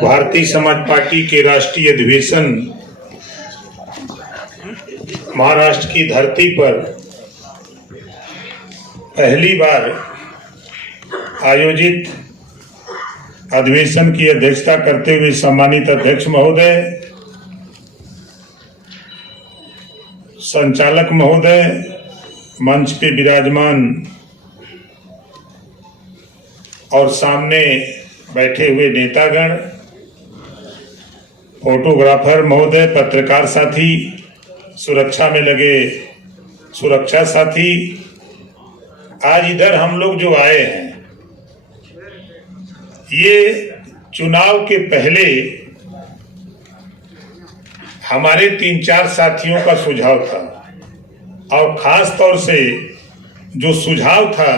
Bharatiya Samaj party के राष्ट्रीय अधिवेशन महाराष्ट्र की धरती पर पहली बार आयोजित अधिवेशन की अध्यक्षता करते हुए सम्मानित अध्यक्ष महोदय, संचालक महोदय, मंच पे विराजमान और सामने बैठे हुए नेतागण, फोटोग्राफर महोदय, पत्रकार साथी, सुरक्षा में लगे सुरक्षा साथी, आज इधर हम लोग जो आए हैं, ये चुनाव के पहले हमारे 3-4 साथियों का सुझाव था और खास तौर से जो सुझाव था,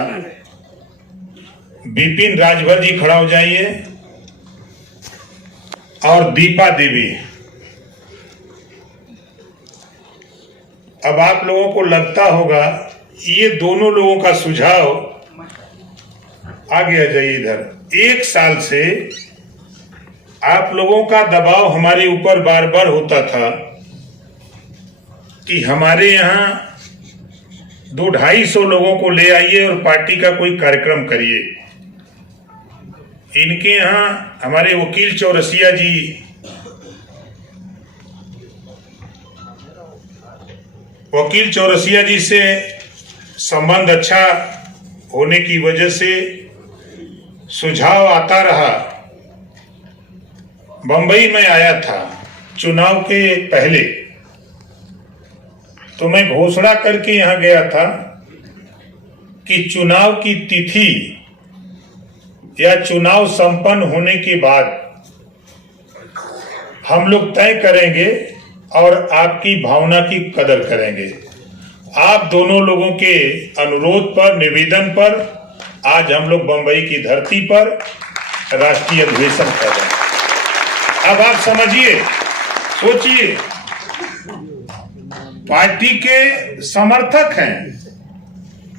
विपिन राजभर जी खड़ा हो जाइए और दीपा देवी। अब आप लोगों को लगता होगा ये दोनों लोगों का सुझाव, आगे आ जाइए इधर। 1 साल से आप लोगों का दबाव हमारे ऊपर बार बार होता था कि हमारे यहाँ 200-250 लोगों को ले आइए और पार्टी का कोई कार्यक्रम करिए। इनके यहाँ हमारे वकील चौरसिया जी से संबंध अच्छा होने की वजह से सुझाव आता रहा। बंबई में आया था चुनाव के पहले, तो मैं घोषणा करके यहाँ गया था कि चुनाव की तिथि या चुनाव संपन्न होने के बाद हम लोग तय करेंगे और आपकी भावना की कदर करेंगे। आप दोनों लोगों के अनुरोध पर, निवेदन पर आज हम लोग बंबई की धरती पर राष्ट्रीय अधिवेशन कर रहे हैं। अब आप समझिए, सोचिए, पार्टी के समर्थक हैं,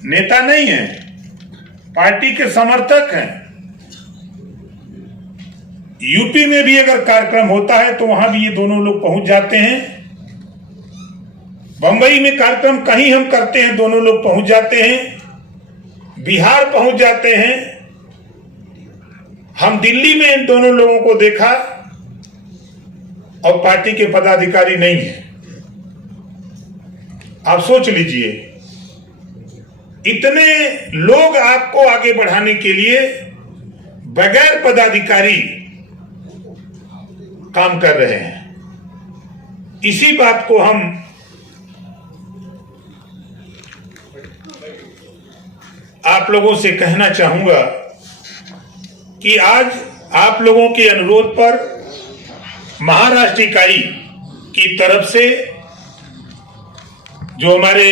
नेता नहीं हैं, पार्टी के समर्थक हैं। यूपी में भी अगर कार्यक्रम होता है तो वहां भी ये दोनों लोग पहुंच जाते हैं। बंबई में कार्यक्रम कहीं हम करते हैं, दोनों लोग पहुंच जाते हैं। बिहार पहुंच जाते हैं। हम दिल्ली में इन दोनों लोगों को देखा और पार्टी के पदाधिकारी नहीं है। आप सोच लीजिए, इतने लोग आपको आगे बढ़ाने के लिए बगैर पदाधिकारी काम कर रहे हैं। इसी बात को हम आप लोगों से कहना चाहूंगा कि आज आप लोगों के अनुरोध पर महाराष्ट्र इकाई की तरफ से जो हमारे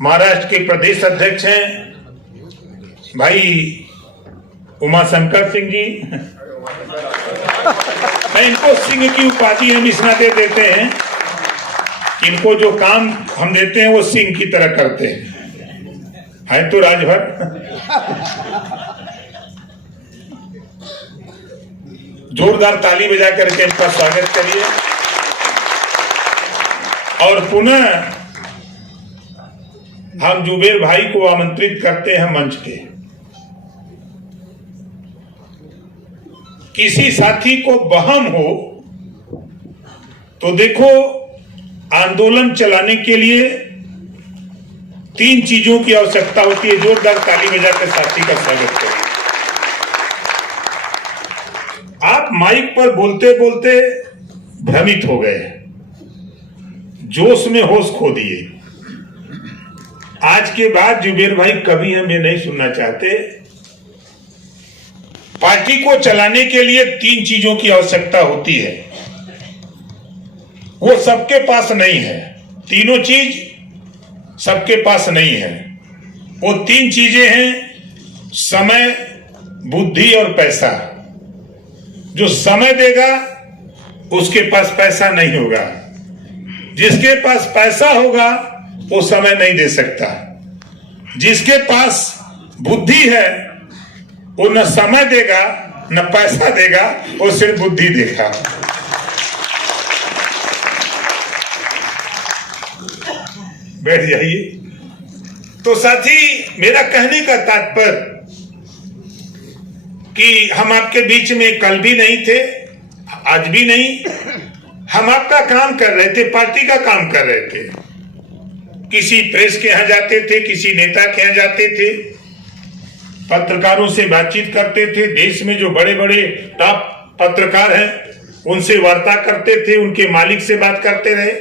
महाराष्ट्र के प्रदेश अध्यक्ष हैं भाई उमाशंकर सिंह जी, मैं इनको सिंह की उपाधि हम इस नाते देते हैं, इनको जो काम हम देते हैं वो सिंह की तरह करते हैं तो राजभर। जोरदार ताली बजा करके इनका स्वागत करिए और पुनः हम जुबेर भाई को आमंत्रित करते हैं मंच पे। किसी साथी को बहम हो तो देखो, आंदोलन चलाने के लिए 3 चीजों की आवश्यकता होती है। जोरदार ताली बजाकर साथी का स्वागत करिए। आप माइक पर बोलते बोलते भ्रमित हो गए, जोश में होश खो दिए। आज के बाद जुबेर भाई कभी हम ये नहीं सुनना चाहते। पार्टी को चलाने के लिए 3 चीजों की आवश्यकता होती है, वो सबके पास नहीं है। तीनों चीज सबके पास नहीं है। वो 3 चीजें हैं, समय, बुद्धि और पैसा। जो समय देगा उसके पास पैसा नहीं होगा, जिसके पास पैसा होगा वो समय नहीं दे सकता। जिसके पास बुद्धि है वो न समय देगा न पैसा देगा, वो सिर्फ बुद्धि देगा। बैठ जाइए। तो साथी, मेरा कहने का तात्पर्य कि हम आपके बीच में कल भी नहीं थे, आज भी नहीं। हम आपका काम कर रहे थे, पार्टी का काम कर रहे थे। किसी प्रेस के यहाँ जाते थे, किसी नेता के यहाँ जाते थे, पत्रकारों से बातचीत करते थे। देश में जो बड़े बड़े टॉप पत्रकार हैं उनसे वार्ता करते थे, उनके मालिक से बात करते रहे।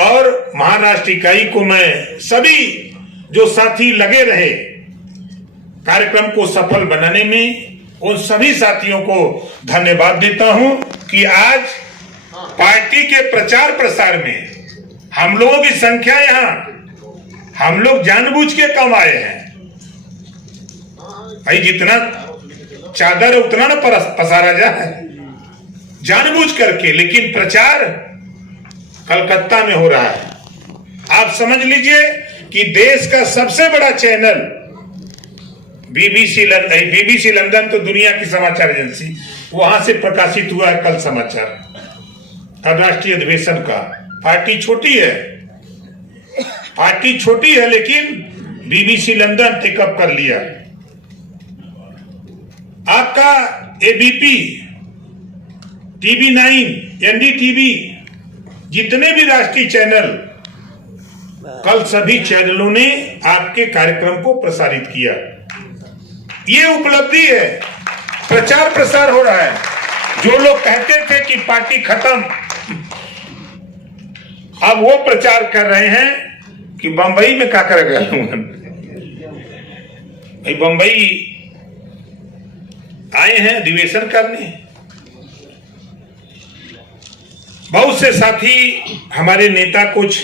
और महाराष्ट्र इकाई को मैं सभी जो साथी लगे रहे कार्यक्रम को सफल बनाने में, उन सभी साथियों को धन्यवाद देता हूं कि आज पार्टी के प्रचार प्रसार में हम लोगों की संख्या यहां हम लोग जानबूझ के कम आए हैं। भाई जितना चादर है उतना ना पसारा जाए, जानबूझ करके। लेकिन प्रचार कलकत्ता में हो रहा है। आप समझ लीजिए कि देश का सबसे बड़ा चैनल बीबीसी लंदन तो दुनिया की समाचार एजेंसी, वहां से प्रकाशित हुआ है कल समाचार अब राष्ट्रीय अधिवेशन का। पार्टी छोटी है लेकिन बीबीसी लंदन टेकअप कर लिया। आपका एबीपी, टीवी9, एनडीटीवी, जितने भी राष्ट्रीय चैनल, कल सभी चैनलों ने आपके कार्यक्रम को प्रसारित किया। ये उपलब्धि है, प्रचार प्रसार हो रहा है। जो लोग कहते थे कि पार्टी खत्म, अब वो प्रचार कर रहे हैं कि बंबई में क्या कर गया हूं। भाई बंबई आए हैं अधिवेशन करने। बहुत से साथी हमारे नेता, कुछ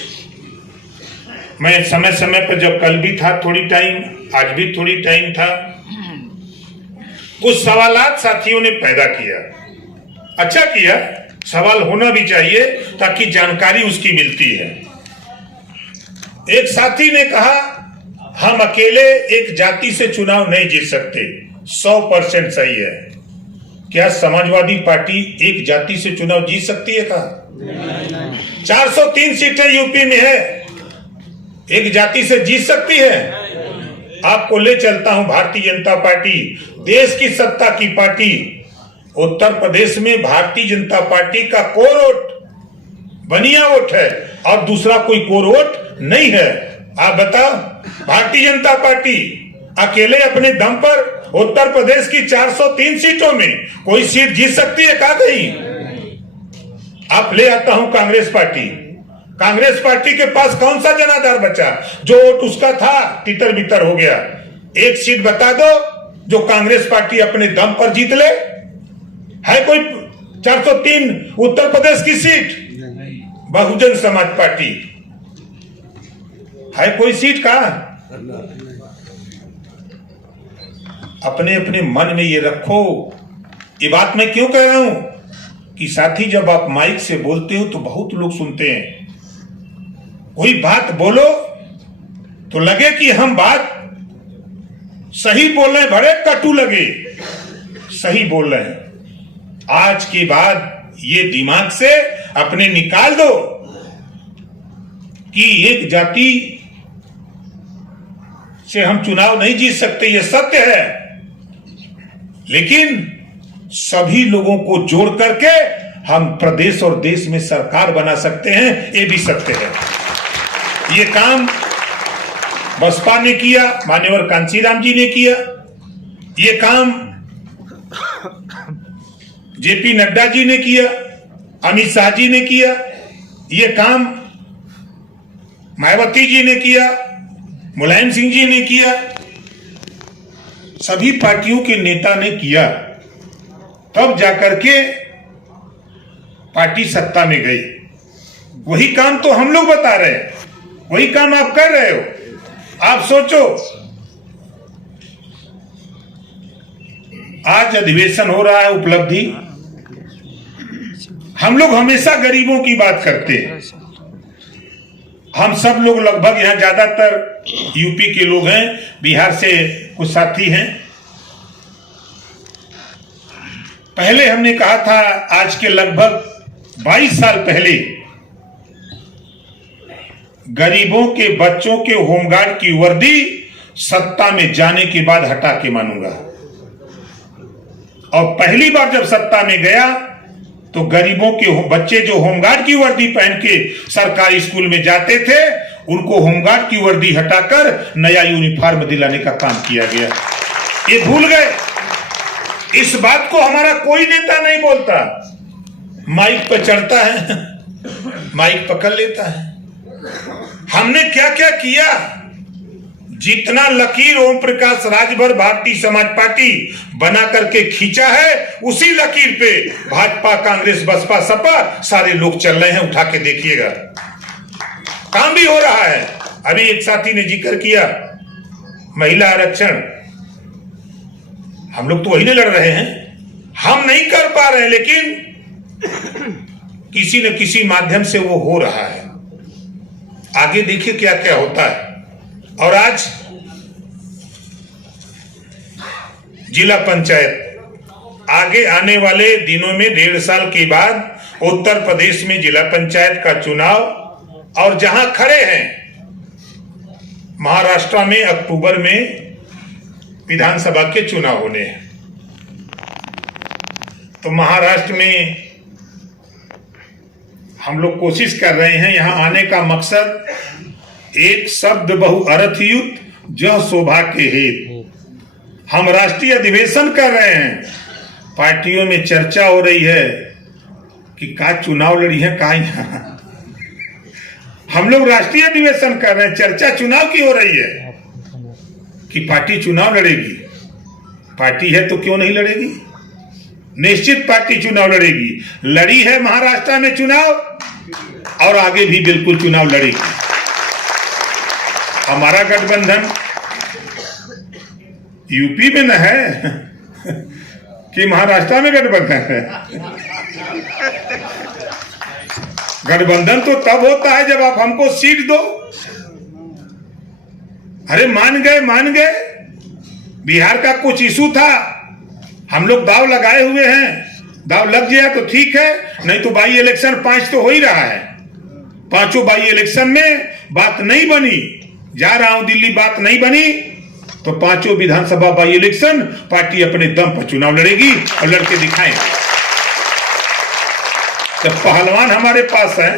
मैं समय समय पर, जब कल भी था थोड़ी टाइम, आज भी थोड़ी टाइम था, कुछ सवालात साथियों ने पैदा किया। अच्छा किया, सवाल होना भी चाहिए ताकि जानकारी उसकी मिलती है। एक साथी ने कहा हम अकेले एक जाति से चुनाव नहीं जीत सकते। 100% सही है। क्या समाजवादी पार्टी एक जाति से चुनाव जीत सकती है? कहा 403 सीटें यूपी में है, एक जाति से जीत सकती है? आपको ले चलता हूं भारतीय जनता पार्टी, देश की सत्ता की पार्टी। उत्तर प्रदेश में भारतीय जनता पार्टी का कोर वोट बनिया वोट है और दूसरा कोई कोर वोट नहीं है। आप बताओ, भारतीय जनता पार्टी अकेले अपने दम पर उत्तर प्रदेश की 403 सीटों में कोई सीट जीत सकती है? कहा कहीं। आप ले आता हूं कांग्रेस पार्टी के पास कौन सा जनाधार बचा? जो वोट उसका था तितर बितर हो गया। एक सीट बता दो जो कांग्रेस पार्टी अपने दम पर जीत ले। है कोई 403 उत्तर प्रदेश की सीट? बहुजन समाज पार्टी है कोई सीट? कहां? अपने अपने मन में ये रखो। ये बात मैं क्यों कह रहा हूं कि साथी, जब आप माइक से बोलते हो तो बहुत लोग सुनते हैं। कोई बात बोलो तो लगे कि हम बात सही बोल रहे हैं, बड़े कटु लगे, सही बोल रहे हैं। आज के बाद ये दिमाग से अपने निकाल दो कि एक जाति से हम चुनाव नहीं जीत सकते, ये सत्य है। लेकिन सभी लोगों को जोड़ करके हम प्रदेश और देश में सरकार बना सकते हैं, ये भी सत्य है। ये काम बसपा ने किया, मान्यवर कांशीराम जी ने किया। ये काम जेपी नड्डा जी ने किया, अमित शाह जी ने किया। ये काम मायावती जी ने किया, मुलायम सिंह जी ने किया। सभी पार्टियों के नेता ने किया, तब जाकर के पार्टी सत्ता में गई। वही काम तो हम लोग बता रहे हैं, वही काम आप कर रहे हो। आप सोचो, आज अधिवेशन हो रहा है, उपलब्धि। हम लोग हमेशा गरीबों की बात करते हैं। हम सब लोग लगभग यहाँ ज्यादातर यूपी के लोग हैं, बिहार से कुछ साथी हैं। पहले हमने कहा था, आज के लगभग 22 साल पहले, गरीबों के बच्चों के होमगार्ड की वर्दी सत्ता में जाने के बाद हटा के मानूंगा। और पहली बार जब सत्ता में गया तो गरीबों के बच्चे जो होमगार्ड की वर्दी पहन के सरकारी स्कूल में जाते थे, उनको होमगार्ड की वर्दी हटाकर नया यूनिफॉर्म दिलाने का काम किया गया। ये भूल गए। इस बात को हमारा कोई नेता नहीं बोलता। माइक पर चढ़ता है, माइक पकड़ लेता है। हमने क्या क्या किया। जितना लकीर ओम प्रकाश राजभर भारतीय समाज पार्टी बना करके खींचा है, उसी लकीर पे भाजपा, कांग्रेस, बसपा, सपा सारे लोग चल रहे हैं। उठा के देखिएगा, काम भी हो रहा है। अभी एक साथी ने जिक्र किया महिला आरक्षण, हम लोग तो वही नहीं लड़ रहे हैं, हम नहीं कर पा रहे हैं, लेकिन किसी न किसी माध्यम से वो हो रहा है। आगे देखिए क्या क्या होता है। और आज जिला पंचायत, आगे आने वाले दिनों में 1.5 साल के बाद उत्तर प्रदेश में जिला पंचायत का चुनाव, और जहां खड़े हैं महाराष्ट्र में अक्टूबर में विधानसभा के चुनाव होने हैं। तो महाराष्ट्र में हम लोग कोशिश कर रहे हैं, यहां आने का मकसद एक शब्द बहु अर्थ युक्त जो शोभा के हेतु हम राष्ट्रीय अधिवेशन कर रहे हैं। पार्टियों में चर्चा हो रही है कि का चुनाव लड़ी है का यहां। हम लोग राष्ट्रीय अधिवेशन कर रहे हैं, चर्चा चुनाव की हो रही है कि पार्टी चुनाव लड़ेगी। पार्टी है तो क्यों नहीं लड़ेगी? निश्चित पार्टी चुनाव लड़ेगी। लड़ी है महाराष्ट्र में चुनाव, और आगे भी बिल्कुल चुनाव लड़ेगी। हमारा गठबंधन यूपी में न है कि महाराष्ट्र में गठबंधन है। गठबंधन तो तब होता है जब आप हमको सीट दो। अरे मान गए। बिहार का कुछ इशू था, हम लोग दाव लगाए हुए हैं। दाव लग गया तो ठीक है, नहीं तो बाई इलेक्शन 5 तो हो ही रहा है। 5 बाई इलेक्शन में बात नहीं बनी, जा रहा हूं दिल्ली, बात नहीं बनी तो 5 विधानसभा बाई इलेक्शन पार्टी अपने दम पर चुनाव लड़ेगी और लड़के दिखाएंगे। जब पहलवान हमारे पास है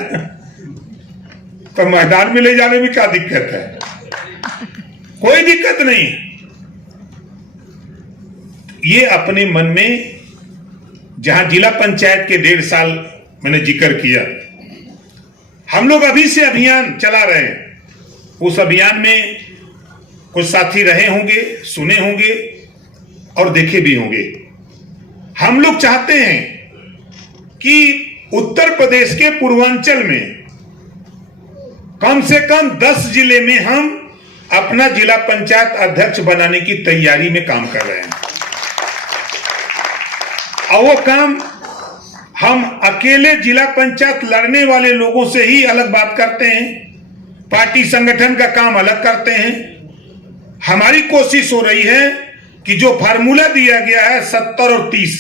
तो मैदान में ले जाने में क्या दिक्कत है? कोई दिक्कत नहीं। ये अपने मन में, जहां जिला पंचायत के 1.5 साल मैंने जिक्र किया, हम लोग अभी से अभियान चला रहे हैं। उस अभियान में कुछ साथी रहे होंगे, सुने होंगे और देखे भी होंगे। हम लोग चाहते हैं कि उत्तर प्रदेश के पूर्वांचल में कम से कम 10 जिले में हम अपना जिला पंचायत अध्यक्ष बनाने की तैयारी में काम कर रहे हैं। और वो काम हम अकेले जिला पंचायत लड़ने वाले लोगों से ही अलग बात करते हैं, पार्टी संगठन का काम अलग करते हैं। हमारी कोशिश हो रही है कि जो फार्मूला दिया गया है 70 और 30,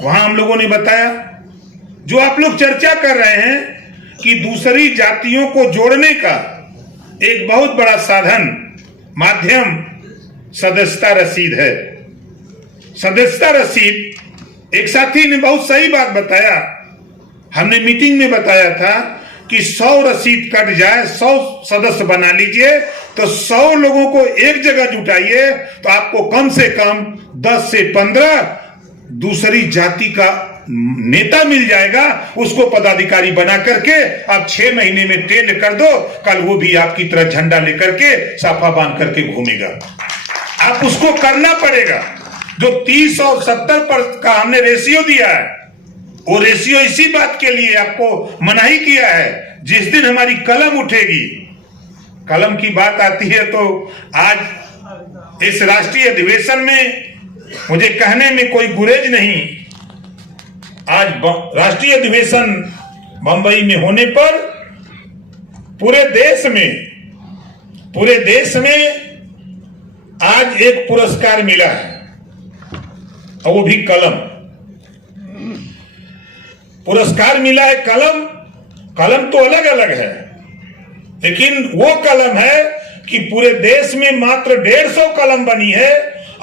वहां हम लोगों ने बताया, जो आप लोग चर्चा कर रहे हैं कि दूसरी जातियों को जोड़ने का एक बहुत बड़ा साधन, माध्यम सदस्यता रसीद है। सदस्यता रसीद, एक साथी ने बहुत सही बात बताया, हमने मीटिंग में बताया था कि 100 रसीद कट जाए, 100 सदस्य बना लीजिए, तो 100 लोगों को एक जगह जुटाइए तो आपको कम से कम 10 से 15 दूसरी जाति का नेता मिल जाएगा। उसको पदाधिकारी बना करके आप 6 महीने में ट्रेन कर दो, कल वो भी आपकी तरह झंडा लेकर के साफा बांध करके घूमेगा। आप उसको करना पड़ेगा। जो 30 और 70 पर का हमने रेशियो दिया है, वो रेशियो इसी बात के लिए आपको मनाही किया है, जिस दिन हमारी कलम उठेगी, कलम की बात आती है तो आज इस राष्ट्रीय अधिवेशन में मुझे कहने में कोई गुरेज नहीं। आज राष्ट्रीय अधिवेशन बंबई में होने पर पूरे देश में आज एक पुरस्कार मिला है। और वो भी कलम। पुरस्कार मिला है कलम। कलम तो अलग अलग है, लेकिन वो कलम है कि पूरे देश में मात्र 150 कलम बनी है।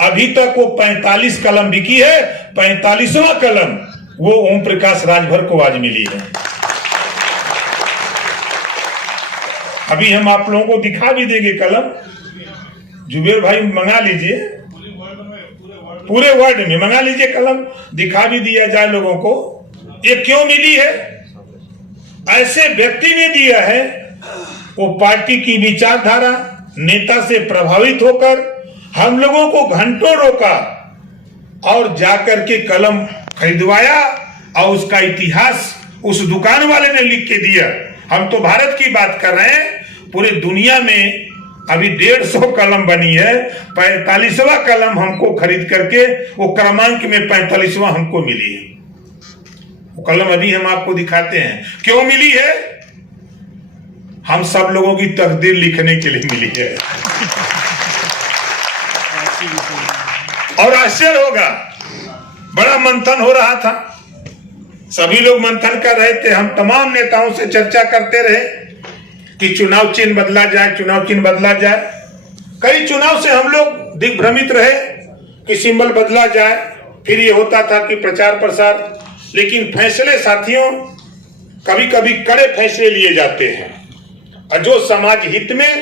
अभी तक वो 45 कलम बिकी है। 45वां कलम वो ओम प्रकाश राजभर को आज मिली है। अभी हम आप लोगों को दिखा भी देंगे कलम। जुबेर भाई मंगा लीजिए, पूरे वर्ल्ड में मंगा लीजिए कलम, दिखा भी दिया जाए लोगों को। ये क्यों मिली है? ऐसे व्यक्ति ने दिया है, वो पार्टी की विचारधारा, नेता से प्रभावित होकर हम लोगों को घंटों रोका और जाकर के कलम खरीदवाया और उसका इतिहास उस दुकान वाले ने लिख के दिया। हम तो भारत की बात कर रहे हैं, पूरी दुनिया में अभी 150 कलम बनी है। 45वां कलम हमको खरीद करके वो क्रमांक में 45वां हमको मिली है। वो कलम अभी हम आपको दिखाते हैं। क्यों मिली है? हम सब लोगों की तकदीर लिखने के लिए मिली है। और आश्चर्य होगा, बड़ा मंथन हो रहा था, सभी लोग मंथन कर रहे थे। हम तमाम नेताओं से चर्चा करते रहे कि चुनाव चिन्ह बदला जाए, चुनाव चिन्ह बदला जाए। कई चुनाव से हम लोग दिग्भ्रमित रहे कि सिंबल बदला जाए, फिर ये होता था कि प्रचार प्रसार। लेकिन फैसले साथियों, कभी कभी कड़े फैसले लिए जाते हैं और जो समाज हित में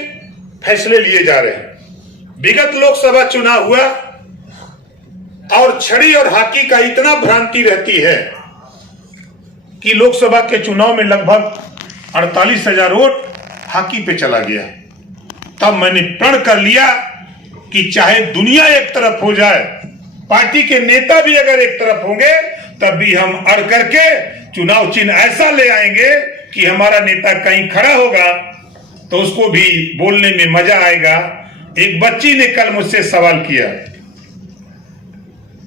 फैसले लिए जा रहे हैं। विगत लोकसभा चुनाव हुआ और छड़ी और हॉकी का इतना भ्रांति रहती है कि लोकसभा के चुनाव में लगभग 48,000 वोट हॉकी पे चला गया। तब मैंने प्रण कर लिया कि चाहे दुनिया एक तरफ हो जाए, पार्टी के नेता भी अगर एक तरफ होंगे, तब भी हम अड़ करके चुनाव चिन्ह ऐसा ले आएंगे कि हमारा नेता कहीं खड़ा होगा तो उसको भी बोलने में मजा आएगा। एक बच्ची ने कल मुझसे सवाल किया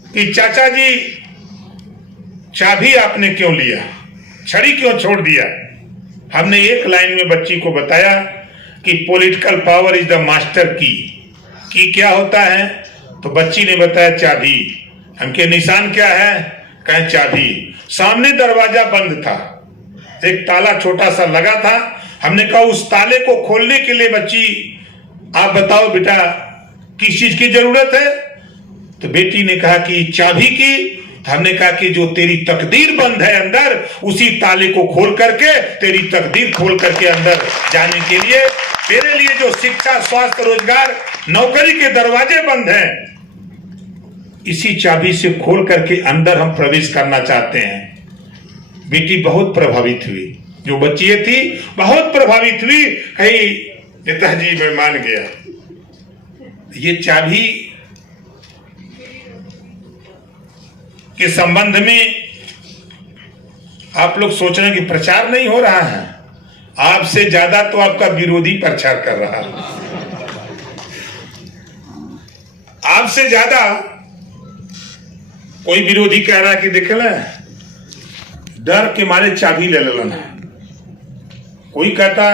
कि चाचा जी, चाबी आपने क्यों लिया, छड़ी क्यों छोड़ दिया? हमने एक लाइन में बच्ची को बताया कि political power is the master की क्या होता है? तो बच्ची ने बताया चाबी। हम के निशान क्या है? कहें चाबी। सामने दरवाजा बंद था, एक ताला छोटा सा लगा था। हमने कहा उस ताले को खोलने के लिए बच्ची, आप बताओ बेटा किस चीज की जरूरत है? तो बेटी ने कहा कि चाबी की। हमने कहा कि जो तेरी तकदीर बंद है अंदर, उसी ताले को खोल करके तेरी तकदीर खोल करके अंदर जाने के लिए, तेरे लिए जो शिक्षा, स्वास्थ्य, रोजगार, नौकरी के दरवाजे बंद हैं, इसी चाबी से खोल करके अंदर हम प्रवेश करना चाहते हैं। बेटी बहुत प्रभावित हुई, जो बच्ची थी बहुत प्रभावित हुई। कहीं नेताजी मैं मान गया। ये चाबी के संबंध में आप लोग सोच रहे हैं कि प्रचार नहीं हो रहा है। आपसे ज्यादा तो आपका विरोधी प्रचार कर रहा है। आपसे ज्यादा कोई विरोधी कह रहा है कि देख ले, डर के मारे चाबी ले लेना। कोई कहता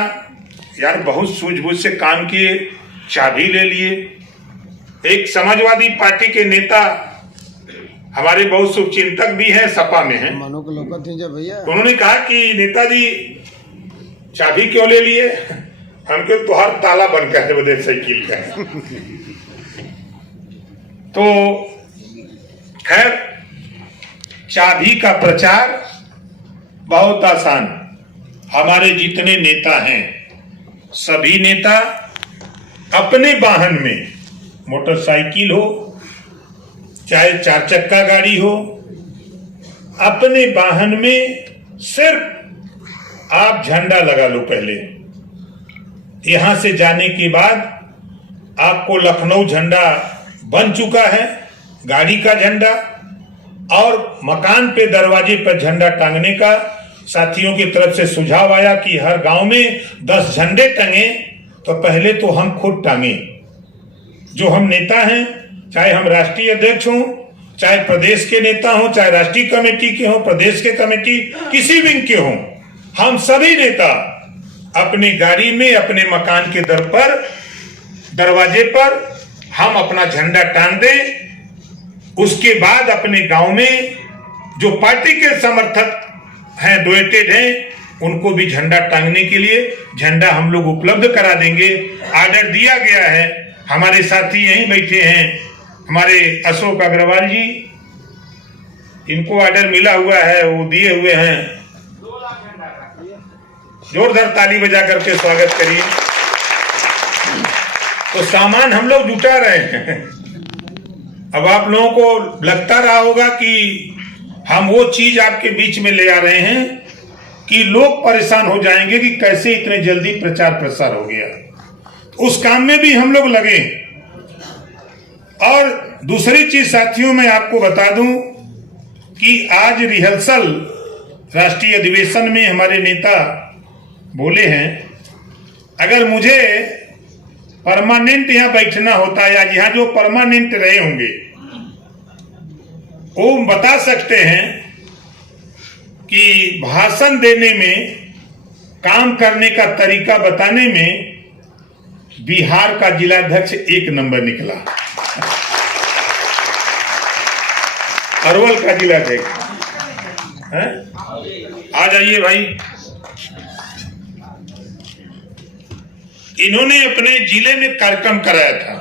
यार बहुत सूझबूझ से काम किए, चाबी ले लिए। एक समाजवादी पार्टी के नेता, हमारे बहुत शुभचिंतक भी हैं, सपा में हैं, भैया, तो उन्होंने कहा कि नेताजी चाबी क्यों ले लिए? हमके तो हर ताला बन का है बदे साइकिल का है। तो खैर, चाबी का प्रचार बहुत आसान। हमारे जितने नेता हैं, सभी नेता अपने वाहन में, मोटरसाइकिल हो चाहे 4 चक्का गाड़ी हो, अपने वाहन में सिर्फ आप झंडा लगा लो। पहले यहां से जाने के बाद आपको लखनऊ झंडा बन चुका है, गाड़ी का झंडा, और मकान पे दरवाजे पर झंडा टांगने का साथियों की तरफ से सुझाव आया कि हर गांव में 10 झंडे टंगे। तो पहले तो हम खुद टांगे, जो हम नेता हैं, चाहे हम राष्ट्रीय अध्यक्ष हों, चाहे प्रदेश के नेता हों, चाहे राष्ट्रीय कमेटी के हों, प्रदेश के कमेटी किसी विंग के हों, हम सभी नेता अपनी गाड़ी में, अपने मकान के दर पर, दरवाजे पर हम अपना झंडा टांग दें। उसके बाद अपने गांव में जो पार्टी के समर्थक हैं, डोनेटेड हैं, उनको भी झंडा टांगने के लिए झंडा हम लोग उपलब्ध करा देंगे। ऑर्डर दिया गया है, हमारे साथी यहीं बैठे हैं, हमारे अशोक अग्रवाल जी, इनको ऑर्डर मिला हुआ है, वो दिए हुए हैं। जोरदार ताली बजा करके स्वागत करिए। तो सामान हम लोग जुटा रहे हैं। अब आप लोगों को लगता रहा होगा कि हम वो चीज आपके बीच में ले आ रहे हैं कि लोग परेशान हो जाएंगे कि कैसे इतने जल्दी प्रचार प्रसार हो गया। उस काम में भी हम लोग लगे। और दूसरी चीज साथियों, मैं आपको बता दूं कि आज रिहर्सल राष्ट्रीय अधिवेशन में हमारे नेता बोले हैं, अगर मुझे परमानेंट यहां बैठना होता या यहां जो परमानेंट रहे होंगे वो बता सकते हैं कि भाषण देने में, काम करने का तरीका बताने में बिहार का जिलाध्यक्ष 1 नंबर निकला। अरवल का जिलाध्यक्ष है। आ जाइए भाई। इन्होंने अपने जिले में कार्यक्रम कराया था,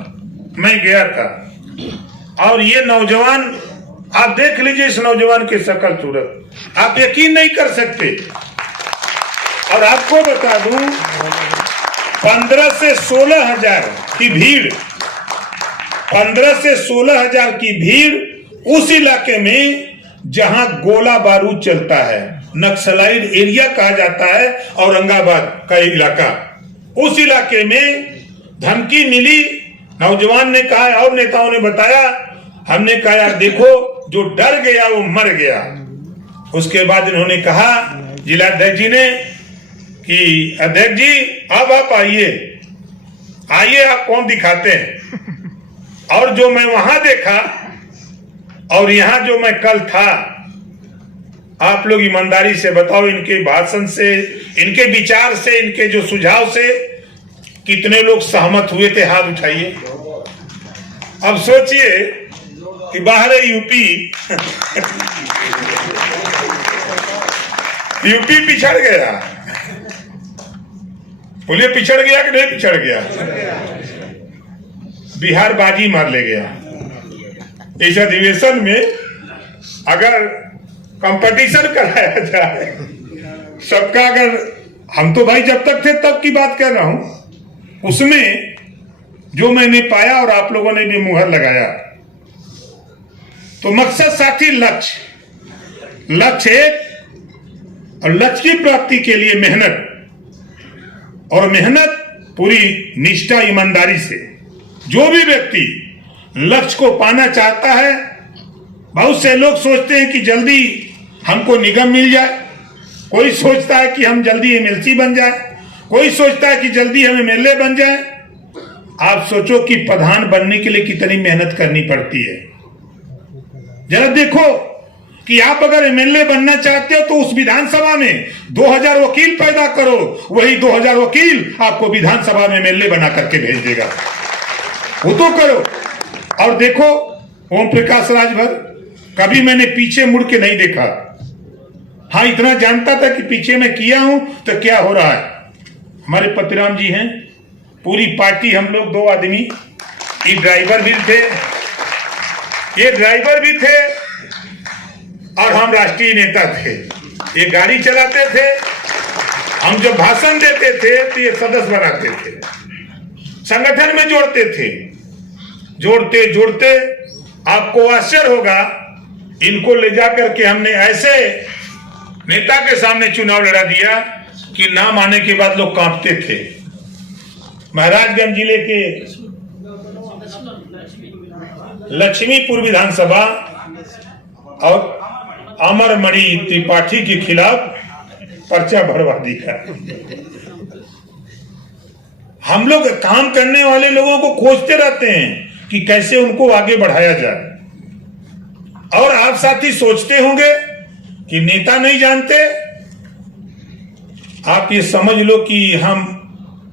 मैं गया था। और ये नौजवान, आप देख लीजिए इस नौजवान की शक्ल सूरत, आप यकीन नहीं कर सकते। और आपको बता दूं, 15 से 16 हजार की भीड़, 15 से 16 हजार की भीड़ उस इलाके में जहां गोला बारूद चलता है, नक्सलाइट एरिया कहा जाता है, औरंगाबाद का इलाका, उस इलाके में धमकी मिली। नौजवान ने कहा और नेताओं ने बताया, हमने कहा यार देखो, जो डर गया वो मर गया। उसके बाद इन्होंने कहा जिलाध्यक्ष जी ने कि अध्यक्ष जी अब आप आइए, आप कौन दिखाते हैं। और जो मैं वहां देखा और यहां जो मैं कल था, आप लोग ईमानदारी से बताओ, इनके भाषण से, इनके विचार से, इनके जो सुझाव से कितने लोग सहमत हुए थे? हाथ उठाइए। अब सोचिए कि बाहर यूपी यूपी पिछड़ गया। बोलिए पिछड़ गया कि नहीं पिछड़ गया? बिहार बाजी मार ले गया। इस अधिवेशन में अगर कंपटीशन कराया जाए सबका, अगर हम तो भाई जब तक थे तब की बात कर रहा हूं, उसमें जो मैंने पाया और आप लोगों ने भी मुहर लगाया, तो मकसद साथी लक्ष्य एक, और लक्ष्य की प्राप्ति के लिए मेहनत, और मेहनत पूरी निष्ठा ईमानदारी से। जो भी व्यक्ति लक्ष्य को पाना चाहता है, बहुत से लोग सोचते हैं कि जल्दी हमको निगम मिल जाए, कोई सोचता है कि हम जल्दी एमएलसी बन जाए, कोई सोचता है कि जल्दी हम एमएलए बन जाए। आप सोचो कि प्रधान बनने के लिए कितनी मेहनत करनी पड़ती है। जरा देखो कि आप अगर एमएलए बनना चाहते हो तो उस विधानसभा में 2000 वकील पैदा करो, वही 2000 वकील आपको विधानसभा में एमएलए बना करके भेज देगा। वो तो करो। और देखो ओम प्रकाश राजभर, कभी मैंने पीछे मुड़ के नहीं देखा। हाँ, इतना जानता था कि पीछे मैं किया हूं तो क्या हो रहा है। हमारे पतिराम जी हैं, पूरी पार्टी, हम लोग 2 आदमी, ये ड्राइवर भी थे, ये ड्राइवर भी थे और हम राष्ट्रीय नेता थे। ये गाड़ी चलाते थे, हम जब भाषण देते थे तो ये सदस्य बनाते थे, संगठन में जोड़ते थे। जोड़ते जोड़ते आपको आश्चर्य होगा, इनको ले जाकर के हमने ऐसे नेता के सामने चुनाव लड़ा दिया कि नाम आने के बाद लोग कांपते थे। महाराजगंज जिले के लक्ष्मीपुर विधानसभा और अमरमणि त्रिपाठी के खिलाफ पर्चा भरवा दिया। हम लोग काम करने वाले लोगों को खोजते रहते हैं कि कैसे उनको आगे बढ़ाया जाए। और आप साथी सोचते होंगे कि नेता नहीं जानते। आप ये समझ लो कि हम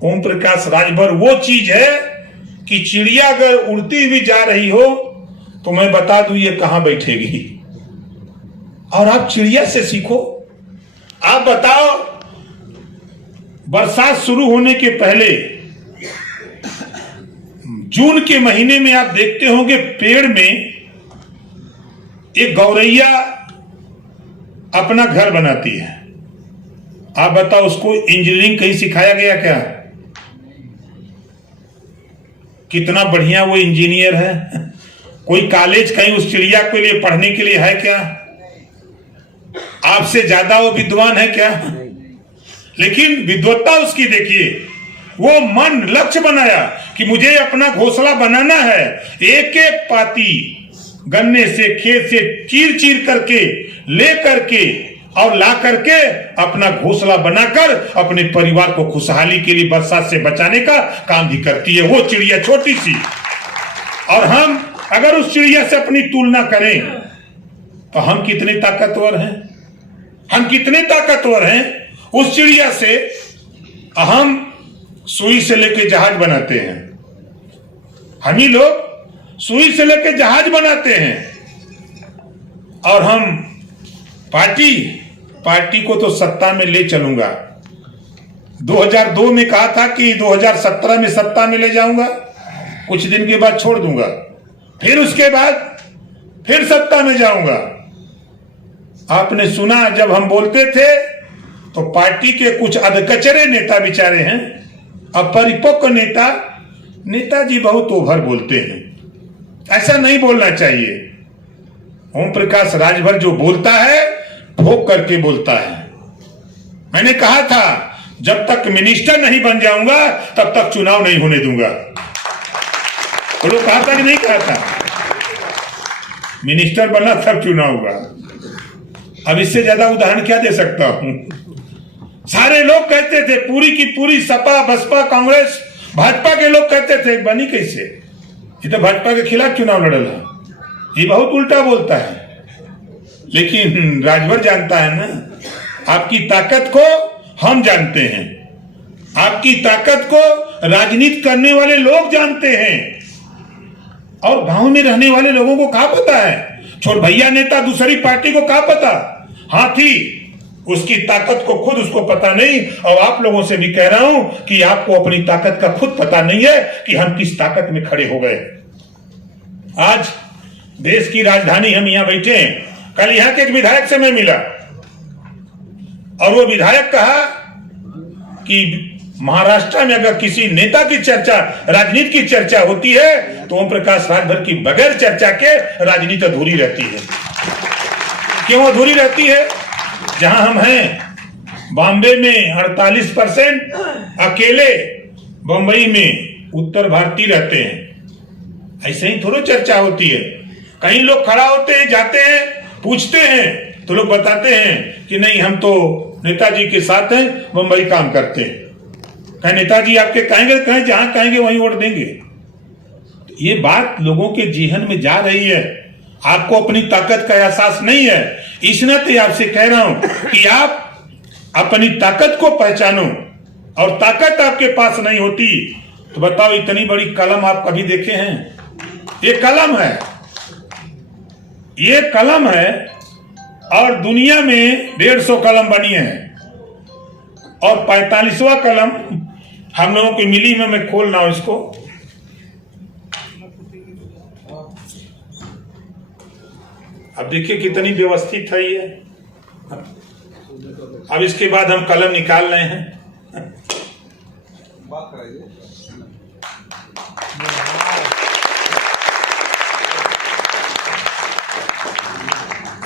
ओम प्रकाश राजभर वो चीज है कि चिड़िया अगर उड़ती हुई जा रही हो तो मैं बता दूं ये कहां बैठेगी। और आप चिड़िया से सीखो। आप बताओ, बरसात शुरू होने के पहले जून के महीने में आप देखते होंगे पेड़ में एक गौरैया अपना घर बनाती है। आप बताओ, उसको इंजीनियरिंग कहीं सिखाया गया क्या? कितना बढ़िया वो इंजीनियर है। कोई कॉलेज कहीं उस चिड़िया के लिए पढ़ने के लिए है क्या? आपसे ज्यादा वो विद्वान है क्या? लेकिन विद्वत्ता उसकी देखिए, वो मन लक्ष्य बनाया कि मुझे अपना घोंसला बनाना है। एक एक पाती गन्ने से खेत से चीर चीर करके ले करके और ला करके अपना घोंसला बनाकर अपने परिवार को खुशहाली के लिए बरसात से बचाने का काम भी करती है वो चिड़िया, छोटी सी। और हम अगर उस चिड़िया से अपनी तुलना करें तो हम कितने ताकतवर हैं। हम कितने ताकतवर हैं। उस चिड़िया से हम सुई से लेके जहाज बनाते हैं। हम ही लोग सुई से लेके जहाज बनाते हैं। और हम पार्टी को तो सत्ता में ले चलूंगा। 2002 में कहा था कि 2017 में सत्ता में ले जाऊंगा, कुछ दिन के बाद छोड़ दूंगा, फिर उसके बाद फिर सत्ता में जाऊंगा। आपने सुना जब हम बोलते थे तो पार्टी के कुछ अधकचरे नेता बेचारे हैं, अपरिपक्व नेताजी बहुत ओवर बोलते हैं। ऐसा नहीं बोलना चाहिए। ओम प्रकाश राजभर जो बोलता है भोग करके बोलता है। मैंने कहा था जब तक मिनिस्टर नहीं बन जाऊंगा तब तक चुनाव नहीं होने दूंगा। तो लोग कहा था कि नहीं कहा था? मिनिस्टर बना तब चुनाव होगा। अब इससे ज्यादा उदाहरण क्या दे सकता हूं। सारे लोग कहते थे, पूरी की पूरी सपा बसपा कांग्रेस भाजपा के लोग कहते थे बनी कैसे, ये तो भाजपा के खिलाफ चुनाव लड़ला। ये बहुत उल्टा बोलता है। लेकिन राजभर जानता है ना, आपकी ताकत को हम जानते हैं, आपकी ताकत को राजनीति करने वाले लोग जानते हैं। और गांव में रहने वाले लोगों को क्या पता है? छोड़ भैया नेता दूसरी पार्टी को क्या पता? हाथी उसकी ताकत को खुद उसको पता नहीं। और आप लोगों से भी कह रहा हूं कि आपको अपनी ताकत का खुद पता नहीं है कि हम किस ताकत में खड़े हो गए। आज देश की राजधानी हम यहां बैठे हैं। कल यहां के एक विधायक से मैं मिला और वो विधायक कहा कि महाराष्ट्र में अगर किसी नेता की चर्चा, राजनीति की चर्चा होती है तो ओम प्रकाश राजभर की बगैर चर्चा के राजनीति अधूरी रहती है। क्यों अधूरी रहती है? जहां हम हैं बॉम्बे में 48% अकेले बंबई में उत्तर भारतीय रहते हैं। ऐसे ही थोड़ा चर्चा होती है। कहीं लोग खड़ा होते हैं, जाते हैं, पूछते हैं तो लोग बताते हैं कि नहीं हम तो नेताजी के साथ हैं, बंबई काम करते हैं। कहीं नेताजी आपके कहेंगे, कहीं जहां कहेंगे वहीं वोट देंगे। तो ये बात लोगों के जीवन में जा रही है। आपको अपनी ताकत का एहसास नहीं है। इस नाते आपसे कह रहा हूं कि आप अपनी ताकत को पहचानो। और ताकत आपके पास नहीं होती तो बताओ, इतनी बड़ी कलम आप कभी देखे हैं? ये कलम है, ये कलम है। और दुनिया में 150 कलम बनी है और 45वां कलम हम लोगों को मिली में। मैं खोल रहा हूं इसको। अब देखिए कितनी व्यवस्थित है ये। अब इसके बाद हम कलम निकाल रहे हैं।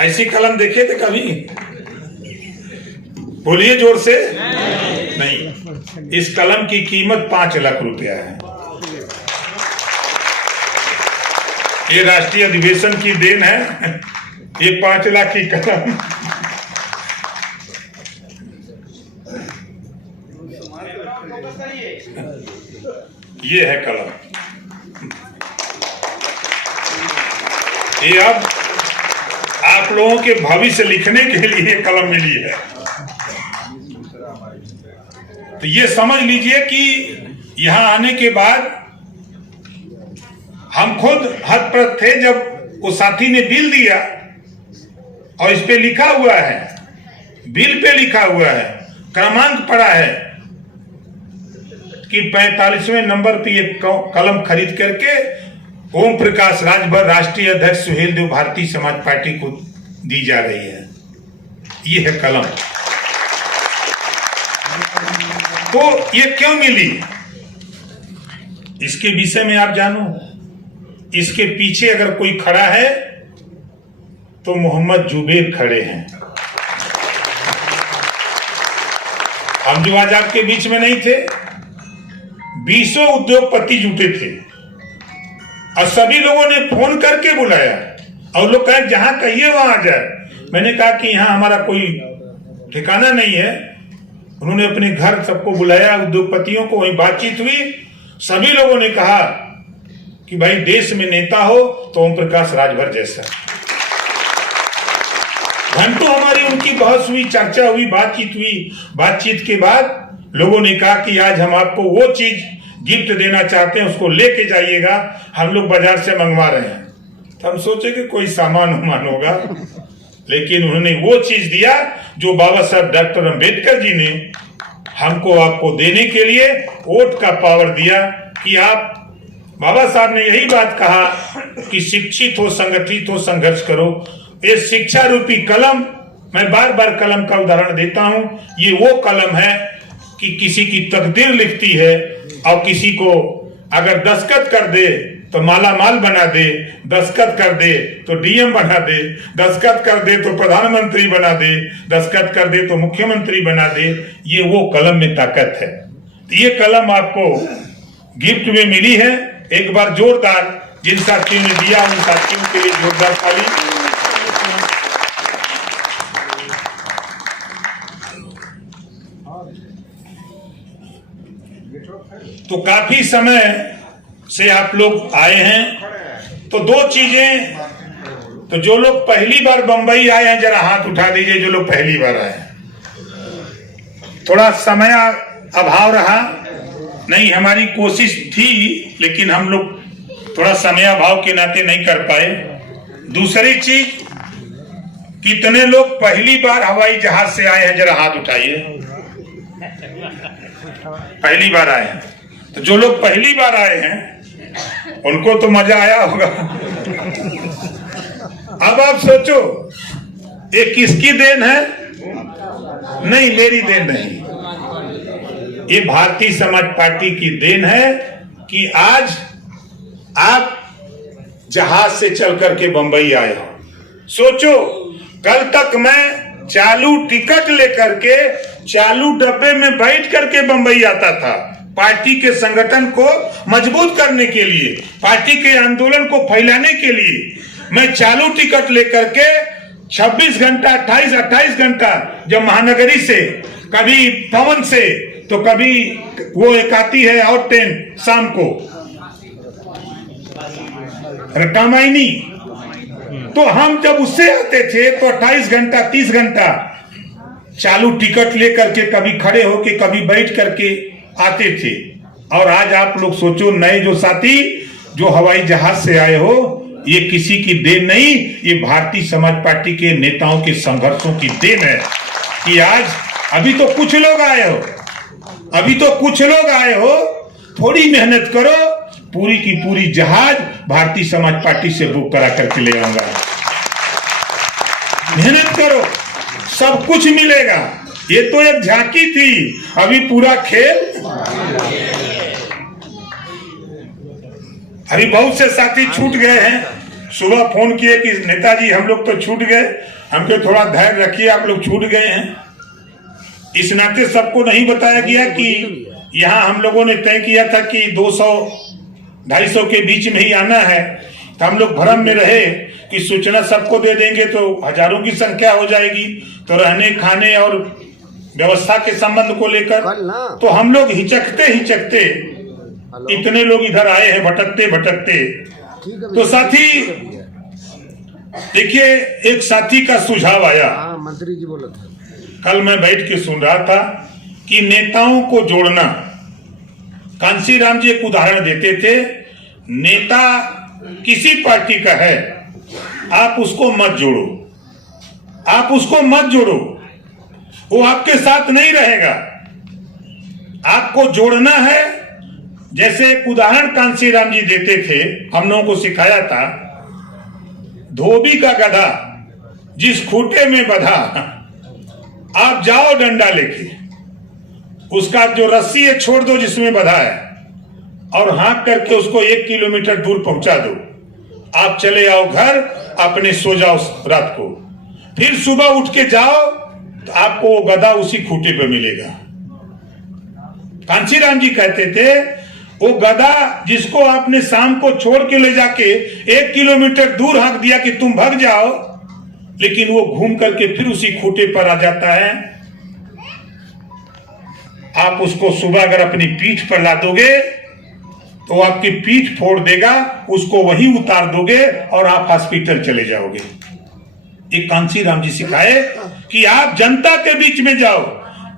ऐसी कलम देखे थे कभी? बोलिए जोर से। नहीं। इस कलम की कीमत 5 लाख रुपया है। ये राष्ट्रीय अधिवेशन की देन है। ये 5 लाख की कलम। ये है कलम। ये अब आप लोगों के भविष्य लिखने के लिए कलम मिली है। तो ये समझ लीजिए कि यहां आने के बाद हम खुद हतप्रभ थे जब वो साथी ने बिल दिया और इस पे लिखा हुआ है, बिल पे लिखा हुआ है, क्रमांक पड़ा है कि 45वें नंबर पे ये कलम खरीद करके ओम प्रकाश राजभर राष्ट्रीय अध्यक्ष सुहेल देव भारतीय समाज पार्टी को दी जा रही है। ये है कलम। तो ये क्यों मिली, इसके विषय में आप जानो। इसके पीछे अगर कोई खड़ा है तो मोहम्मद जुबैर खड़े हैं। हम जो आज आपके बीच में नहीं थे, 20 उद्योगपति जुटे थे और सभी लोगों ने फोन करके बुलाया और लोग कहे जहां कहिए वहां आ जाए। मैंने कहा कि यहां हमारा कोई ठिकाना नहीं है। उन्होंने अपने घर सबको बुलाया, उद्योगपतियों को, वहीं बातचीत हुई। सभी लोगों ने कहा कि भाई देश में नेता हो तो ओम प्रकाश राजभर जैसा। घंटों हमारी उनकी बहस हुई, चर्चा हुई, बातचीत हुई। बातचीत के बाद लोगों ने कहा कि आज हम आपको वो चीज गिफ्ट देना चाहते हैं, उसको लेके जाइएगा, हम लोग बाजार से मंगवा रहे हैं। तो हम सोचे कि कोई सामान उमान होगा, लेकिन उन्होंने वो चीज दिया जो बाबा साहब डॉक्टर अंबेडकर जी ने हमको आपको देने के लिए वोट का पावर दिया कि आप, बाबा साहब ने यही बात कहा कि शिक्षित हो, संगठित हो, संघर्ष करो। ये शिक्षा रूपी कलम, मैं बार बार कलम का उदाहरण देता हूं, ये वो कलम है कि किसी की तकदीर लिखती है और किसी को अगर दस्तखत कर दे तो माला माल बना दे, दस्तखत कर दे तो डीएम बना दे, दस्तखत कर दे तो प्रधानमंत्री बना दे, दस्तखत कर दे तो मुख्यमंत्री बना दे। ये वो कलम में ताकत है। ये कलम आपको गिफ्ट में मिली है। एक बार जोरदार जिन साथियों ने दिया उन साथियों के लिए जोरदार ताली। तो काफी समय से आप लोग आए हैं, तो दो चीजें, तो जो लोग पहली बार बंबई आए हैं जरा हाथ उठा दीजिए। जो लोग पहली बार आए हैं, थोड़ा समय अभाव रहा, नहीं हमारी कोशिश थी लेकिन हम लोग थोड़ा समय अभाव के नाते नहीं कर पाए। दूसरी चीज, कितने लोग पहली बार हवाई जहाज से आए हैं, जरा हाथ उठाइए। पहली बार आए हैं, तो जो लोग पहली बार आए हैं उनको तो मजा आया होगा। अब आप सोचो ये किसकी देन है? नहीं, मेरी देन नहीं, ये भारतीय समाज पार्टी की देन है कि आज आप जहाज से चल करके बंबई आए हो। सोचो, कल तक मैं चालू टिकट लेकर के चालू डब्बे में बैठ करके बंबई आता था, पार्टी के संगठन को मजबूत करने के लिए, पार्टी के आंदोलन को फैलाने के लिए। मैं चालू टिकट लेकर के 26 घंटा 28 घंटा, जब महानगरी से, कभी पवन से, तो कभी वो एक आती है और ट्रेन शाम को कामायनी, तो हम जब उससे आते थे तो 28 घंटा 30 घंटा चालू टिकट लेकर के कभी खड़े होके कभी बैठ करके आते थे। और आज आप लोग सोचो, नए जो साथी जो हवाई जहाज से आए हो, ये किसी की देन नहीं, ये भारतीय समाज पार्टी के नेताओं के संघर्षों की देन है कि आज अभी तो कुछ लोग आए हो, अभी तो कुछ लोग आए हो, थोड़ी मेहनत करो, पूरी की पूरी जहाज भारतीय समाज पार्टी से बुक करा करके ले आऊंगा। मेहनत करो, सब कुछ मिलेगा। ये तो एक झांकी थी, अभी पूरा खेल। अभी बहुत से साथी छूट गए हैं। सुबह फोन किए कि नेताजी हम लोग तो छूट गए, हमको थोड़ा धैर्य रखिए, आप लोग छूट गए हैं। इस नाते सबको नहीं बताया गया कि यहाँ हम लोगों ने तय किया था कि 200-250 के बीच में ही आना है। तो हम लोग भ्रम में रहे कि सूचना सबको दे देंगे तो हजारों की संख्या हो जाएगी, तो रहने खाने और व्यवस्था के संबंध को लेकर तो हम लोग हिचकते इतने लोग इधर आए हैं भटकते भटकते। तो साथी देखिए, एक साथी का सुझाव आया, मंत्री जी बोला था, कल मैं बैठ के सुन रहा था कि नेताओं को जोड़ना। कांसी राम जी एक उदाहरण देते थे, नेता किसी पार्टी का है आप उसको मत जोड़ो, आप उसको मत जोड़ो, वो आपके साथ नहीं रहेगा। आपको जोड़ना है। जैसे एक उदाहरण कांशीराम जी देते थे, हम लोगों को सिखाया था, धोबी का गधा जिस खूंटे में बंधा, आप जाओ डंडा लेके, उसका जो रस्सी है छोड़ दो जिसमें बंधा है, और हाँक करके उसको 1 किलोमीटर दूर पहुंचा दो। आप चले आओ घर, अपने सो जाओ रात को, फिर सुबह उठ के जाओ तो आपको वो गधा उसी खूंटे पे मिलेगा। कांशीराम जी कहते थे, वो गधा जिसको आपने शाम को छोड़ के ले जाके 1 किलोमीटर दूर हाँक दिया कि तुम भाग जाओ, लेकिन वो घूम करके फिर उसी खूंटे पर आ जाता है। आप उसको सुबह अगर अपनी पीठ पर ला दोगे तो आपकी पीठ फोड़ देगा, उसको वहीं उतार दोगे और आप हॉस्पिटल चले जाओगे। एक कांशीराम जी सिखाए कि आप जनता के बीच में जाओ,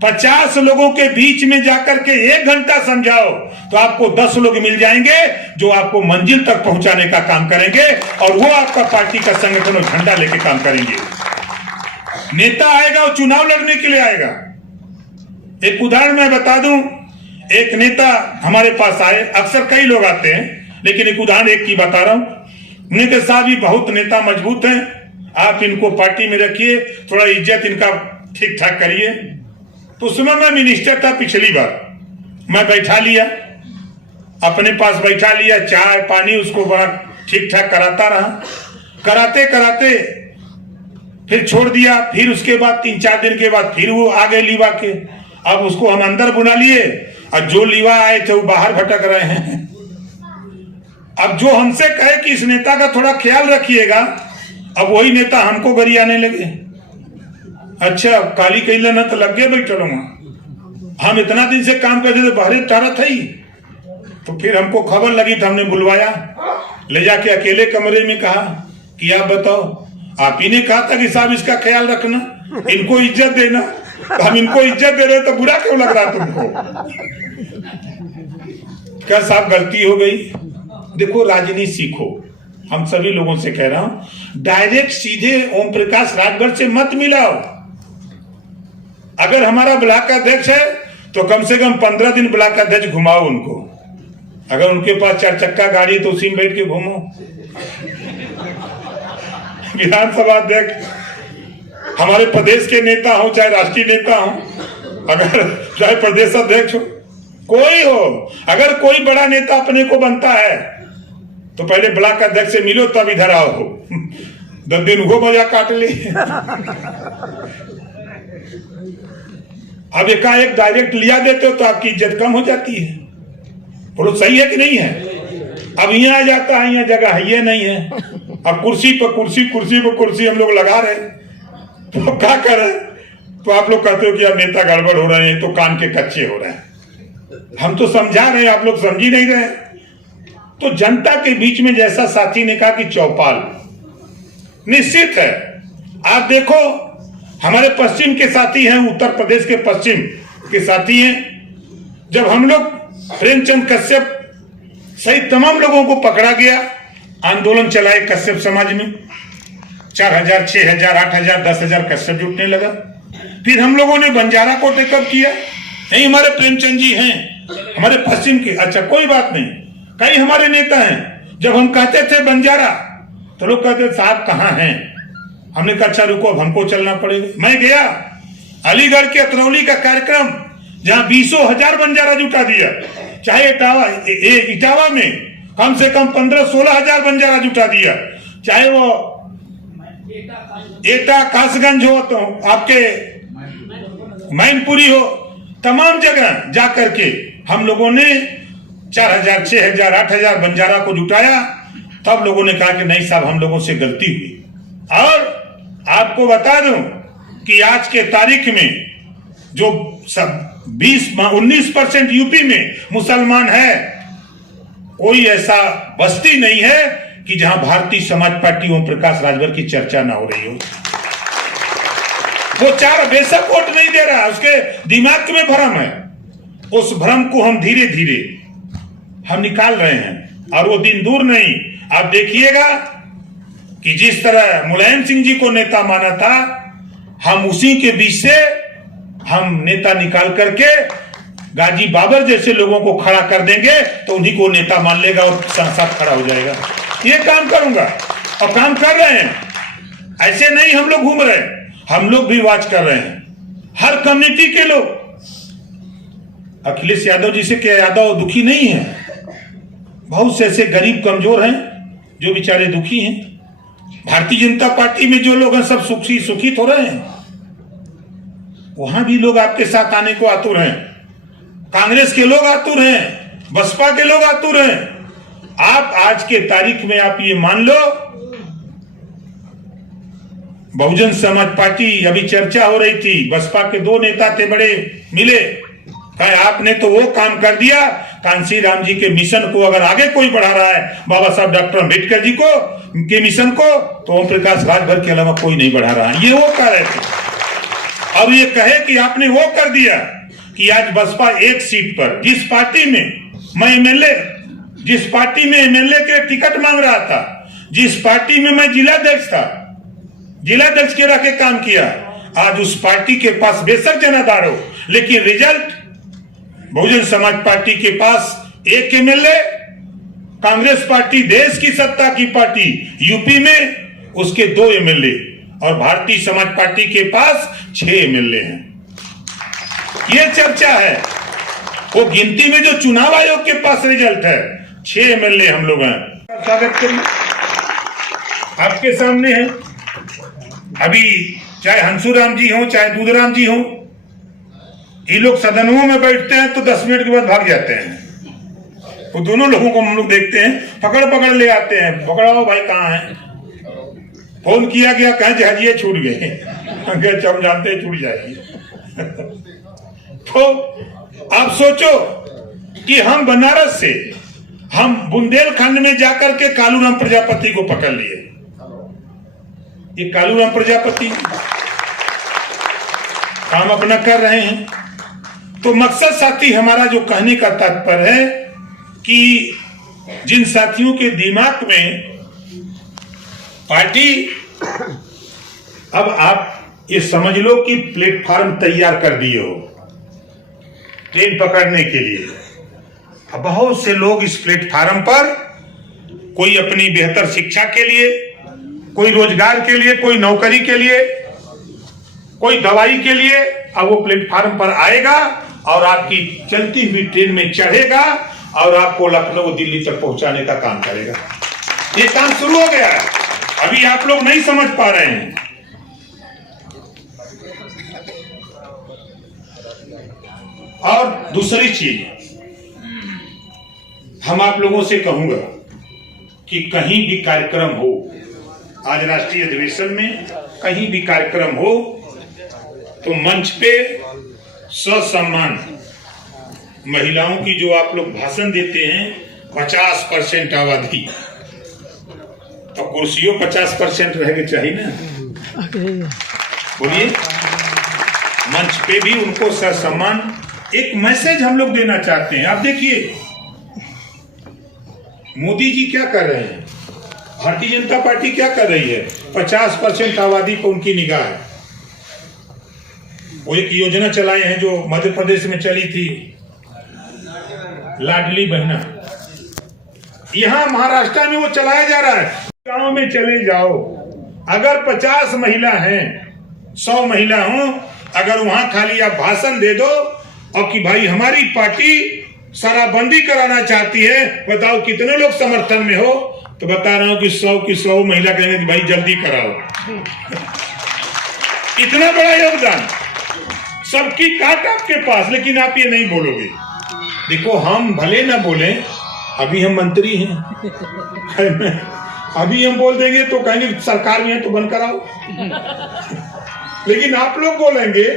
50 लोगों के बीच में जाकर के 1 घंटा समझाओ तो आपको 10 लोग मिल जाएंगे जो आपको मंजिल तक पहुंचाने का काम करेंगे, और वो आपका पार्टी का संगठन और झंडा लेके काम करेंगे। नेता आएगा वो चुनाव लड़ने के लिए आएगा। एक उदाहरण मैं बता दूं, एक नेता हमारे पास आए, अक्सर कई लोग आते हैं, लेकिन एक उदाहरण एक की बता रहा हूं। नेता साहब ही बहुत नेता मजबूत हैं, आप इनको पार्टी में रखिए, थोड़ा इज्जत इनका ठीक ठाक करिए। तो उस समय मैं मिनिस्टर था, पिछली बार मैं बैठा लिया, अपने पास बैठा लिया, चाय पानी उसको बड़ा ठीक ठाक कराता रहा, कराते कराते फिर छोड़ दिया। फिर उसके बाद 3-4 दिन के बाद फिर वो आ गए लीवा के, अब उसको हम अंदर बुला लिए, और जो लीवा आए थे वो बाहर भटक रहे हैं। अब जो हमसे कहे कि इस नेता का थोड़ा ख्याल रखिएगा, अब वही नेता हमको गरियाने लगे। अच्छा, काली कैला न तो लग गए भाई, चलो हम इतना दिन से काम करते थे, बाहर टारा था ही। तो फिर हमको खबर लगी तो हमने बुलवाया, ले जाके अकेले कमरे में कहा कि आप बताओ, आप ही ने कहा था कि साहब इसका ख्याल रखना, इनको इज्जत देना, तो हम इनको इज्जत दे रहे तो बुरा क्यों लग रहा तुमको? क्या साहब गलती हो गई। देखो, राजनीति सीखो, हम सभी लोगों से कह रहा हूं, डायरेक्ट सीधे ओम प्रकाश राजभर से मत मिलाओ। अगर हमारा ब्लॉक अध्यक्ष है तो कम से कम 15 दिन ब्लॉक अध्यक्ष घुमाओ उनको। अगर उनके पास 4 चक्का गाड़ी तो उसी में बैठ के घूमो। विधानसभा अध्यक्ष, हमारे प्रदेश के नेता हो चाहे राष्ट्रीय नेता हो, अगर चाहे प्रदेश अध्यक्ष हो, कोई हो, अगर कोई बड़ा नेता अपने को बनता है तो पहले ब्लॉक अध्यक्ष से मिलो, तब इधर आओ। 10 दिन वो मजा काट ले। अब एकाएक डायरेक्ट लिया देते हो तो आपकी इज्जत कम हो जाती है। बोलो सही है कि नहीं है? अब यहाँ आ जाता है, यहाँ जगह है ये नहीं है, अब कुर्सी पर कुर्सी, कुर्सी पर कुर्सी हम लोग लगा रहे, तो क्या करें? तो आप लोग कहते हो कि अब नेता गड़बड़ हो रहे हैं, तो कान के कच्चे हो रहे हैं। हम तो समझा रहे हैं, आप लोग समझ ही नहीं रहे। तो जनता के बीच में, जैसा साथी ने कहा कि चौपाल निश्चित है। आप देखो, हमारे पश्चिम के साथी हैं, उत्तर प्रदेश के पश्चिम के साथी हैं। जब हम लोग प्रेमचंद कश्यप सहित तमाम लोगों को पकड़ा गया, आंदोलन चलाए कश्यप समाज में, 4000, 6000, 8000, 10,000 कश्यप जुटने लगा। फिर हम लोगों ने बंजारा को टेकअप किया, नहीं हमारे प्रेमचंद जी हैं, हमारे पश्चिम के। अच्छा, कोई बात नहीं, कई हमारे नेता हैं। जब हम कहते थे बंजारा तो लोग कहते साहब कहाँ हैं? हमने कहा अच्छा रुको, अब हमको चलना पड़ेगा। मैं गया अलीगढ़ के अतरौली का कार्यक्रम, जहां 20,000 बंजारा जुटा दिया, चाहे इटावा में कम से कम 15-16,000 बंजारा जुटा दिया, चाहे वो एटा कासगंज हो, तो आपके मैनपुरी हो, तमाम जगह जाकर के हम लोगों ने 4,000, 6,000, 8,000 बंजारा को जुटाया। तब लोगों ने कहा कि नहीं साहब, हम लोगों से गलती हुई। और आपको बता दूं कि आज के तारीख में जो सब 19% यूपी में मुसलमान है, कोई ऐसा बस्ती नहीं है कि जहां भारतीय समाज पार्टी ओम प्रकाश राजभर की चर्चा ना हो रही हो। वो 4 बेशक वोट नहीं दे रहा, उसके दिमाग में भ्रम है। उस भ्रम को हम धीरे धीरे हम निकाल रहे हैं, और वो दिन दूर नहीं। आप देखिएगा कि जिस तरह मुलायम सिंह जी को नेता माना था, हम उसी के बीच से हम नेता निकाल करके गाजी बाबर जैसे लोगों को खड़ा कर देंगे तो उन्हीं को नेता मान लेगा और साथ खड़ा हो जाएगा। ये काम करूंगा और काम कर रहे हैं। ऐसे नहीं हम लोग घूम रहे हैं, हम लोग भी वाच कर रहे हैं। हर कम्युनिटी के लोग, अखिलेश यादव जी से क्या यादव दुखी नहीं है? बहुत से ऐसे गरीब कमजोर हैं जो बेचारे दुखी हैं। भारतीय जनता पार्टी में जो लोग हैं सब सुखी हो रहे हैं। वहां भी लोग आपके साथ आने को आतुर हैं। कांग्रेस के लोग आतुर हैं, बसपा के लोग आतुर हैं। आप आज के तारीख में आप ये मान लो, बहुजन समाज पार्टी, अभी चर्चा हो रही थी, बसपा के 2 नेता थे बड़े, मिले, कहा आपने तो वो काम कर दिया, कांसी राम जी के मिशन को अगर आगे कोई बढ़ा रहा है, बाबा साहब डॉक्टर अम्बेडकर जी को के मिशन को, तो ओम प्रकाश राजभर के अलावा कोई नहीं बढ़ा रहा है। ये वो कह रहे थे। और ये कहे कि आपने वो कर दिया कि आज बसपा एक सीट पर, जिस पार्टी में मैं एमएलए, जिस पार्टी में एमएलए के टिकट मांग रहा था, जिस पार्टी में मैं जिलाध्यक्ष था, जिलाध्यक्ष के रह के काम किया, आज उस पार्टी के पास बेशक जनाधार हो, लेकिन रिजल्ट बहुजन समाज पार्टी के पास 1 एमएलए, कांग्रेस पार्टी देश की सत्ता की पार्टी यूपी में उसके 2 एमएलए, और भारतीय समाज पार्टी के पास 6 एमएलए हैं। ये चर्चा है। वो गिनती में जो चुनाव आयोग के पास रिजल्ट है, 6 एमएलए हम लोग हैं। स्वागत करिए, आपके सामने है। अभी चाहे हंसुराम जी हो, चाहे दूधराम जी हो, ये लोग सदनों में बैठते हैं तो 10 मिनट के बाद भाग जाते हैं। वो दोनों लोगों को हम लोग देखते हैं, पकड़ ले आते हैं, पकड़ाओ भाई कहाँ है। फोन किया गया, कहें जहाजिए छूट गए, हम जानते हैं छूट जाएगी। तो आप सोचो कि हम बनारस से, हम बुंदेलखंड में जाकर के कालूराम प्रजापति को पकड़ लिए। ये कालूराम प्रजापति काम अपना कर रहे हैं। तो मकसद साथी हमारा जो कहने का तात्पर्य है कि जिन साथियों के दिमाग में पार्टी, अब आप ये समझ लो कि प्लेटफॉर्म तैयार कर दिए हो ट्रेन पकड़ने के लिए। अब बहुत से लोग इस प्लेटफॉर्म पर, कोई अपनी बेहतर शिक्षा के लिए, कोई रोजगार के लिए, कोई नौकरी के लिए, कोई दवाई के लिए, अब वो प्लेटफॉर्म पर आएगा और आपकी चलती हुई ट्रेन में चढ़ेगा और आपको लखनऊ दिल्ली तक पहुंचाने का काम करेगा। ये काम शुरू हो गया है, अभी आप लोग नहीं समझ पा रहे हैं। और दूसरी चीज हम आप लोगों से कहूंगा कि कहीं भी कार्यक्रम हो, आज राष्ट्रीय अधिवेशन में कहीं भी कार्यक्रम हो, तो मंच पे ससम्मान महिलाओं की जो आप लोग भाषण देते हैं, 50% आबादी, तो कुर्सियों 50% रह के चाहिए ना। बोलिए, मंच पे भी उनको ससम्मान, एक मैसेज हम लोग देना चाहते हैं। आप देखिए मोदी जी क्या कर रहे हैं, भारतीय जनता पार्टी क्या कर रही है, 50% आबादी पर उनकी निगाह है। वो एक योजना चलाए हैं जो मध्य प्रदेश में चली थी, लाडली बहना, यहां महाराष्ट्र में वो चलाया जा रहा है। गांव में चले जाओ, अगर 50 महिला हैं, 100 महिला हो, अगर वहां खाली आप भाषण दे दो और कि भाई हमारी पार्टी शराबबंदी कराना चाहती है, बताओ कितने लोग समर्थन में हो, तो बता रहा हूं कि 100 की 100 महिला कहेंगे कि भाई जल्दी कराओ। इतना बड़ा योगदान, सबकी काट आपके पास, लेकिन आप ये नहीं बोलोगे। देखो हम भले ना बोले, अभी हम मंत्री हैं, अभी हम बोल देंगे तो कहेंगे सरकार में है तो बंद कराओ। लेकिन आप लोग बोलेंगे,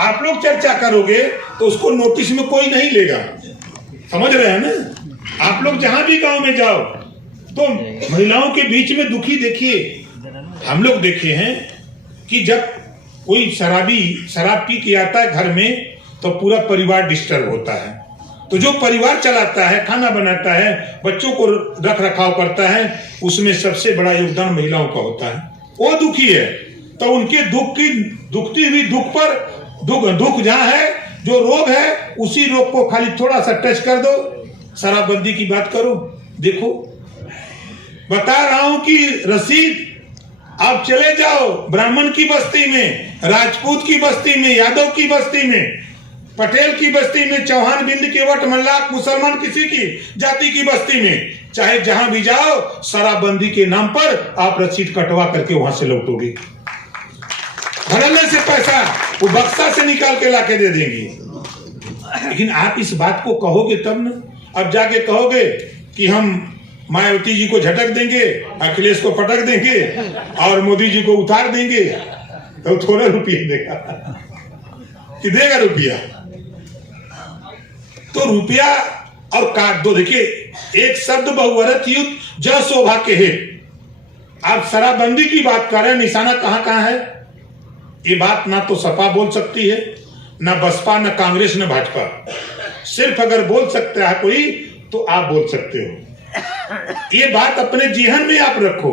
आप लोग चर्चा करोगे तो उसको नोटिस में कोई नहीं लेगा। समझ रहे हैं ना? आप लोग जहां भी गांव में जाओ तो महिलाओं के बीच में दुखी देखिए, हम लोग देखे हैं कि जब कोई शराब पी के आता है घर में तो पूरा परिवार डिस्टर्ब होता है। तो जो परिवार चलाता है, खाना बनाता है, बच्चों को रख रखाव करता है, उसमें सबसे बड़ा योगदान महिलाओं का होता है। वो दुखी है तो उनके दुखती हुई दुख पर दुख जहां है, जो रोग है उसी रोग को खाली थोड़ा सा टच कर दो। शराबबंदी की बात करो, देखो बता रहा हूं कि रसीद, आप चले जाओ ब्राह्मण की बस्ती में, राजपूत की बस्ती में, यादव की बस्ती में, पटेल की बस्ती में, चौहान, बिंद, केवट, मल्लाक, मुसलमान किसी की जाति की बस्ती में, चाहे जहां भी जाओ, शराबबंदी के नाम पर आप रसीद कटवा करके वहां से लौटोगे। धड़ल्ले से पैसा वो बक्सा से निकाल के लाके दे देंगे। लेकिन आप इस बात को कहोगे तब ना। अब जाके कहोगे कि हम मायावती जी को झटक देंगे, अखिलेश को पटक देंगे और मोदी जी को उतार देंगे, तो थोड़ा रुपया देगा कि देगा रुपया? तो रुपया और काट दो। देखिए, एक शब्द बहुअरथ युद्ध जय शोभा के है। आप शराबबंदी की बात कर रहे हैं, निशाना कहां है? ये बात ना तो सपा बोल सकती है, ना बसपा, ना कांग्रेस, ना भाजपा। सिर्फ अगर बोल सकता है कोई तो आप बोल सकते हो। ये बात अपने जीवन में आप रखो।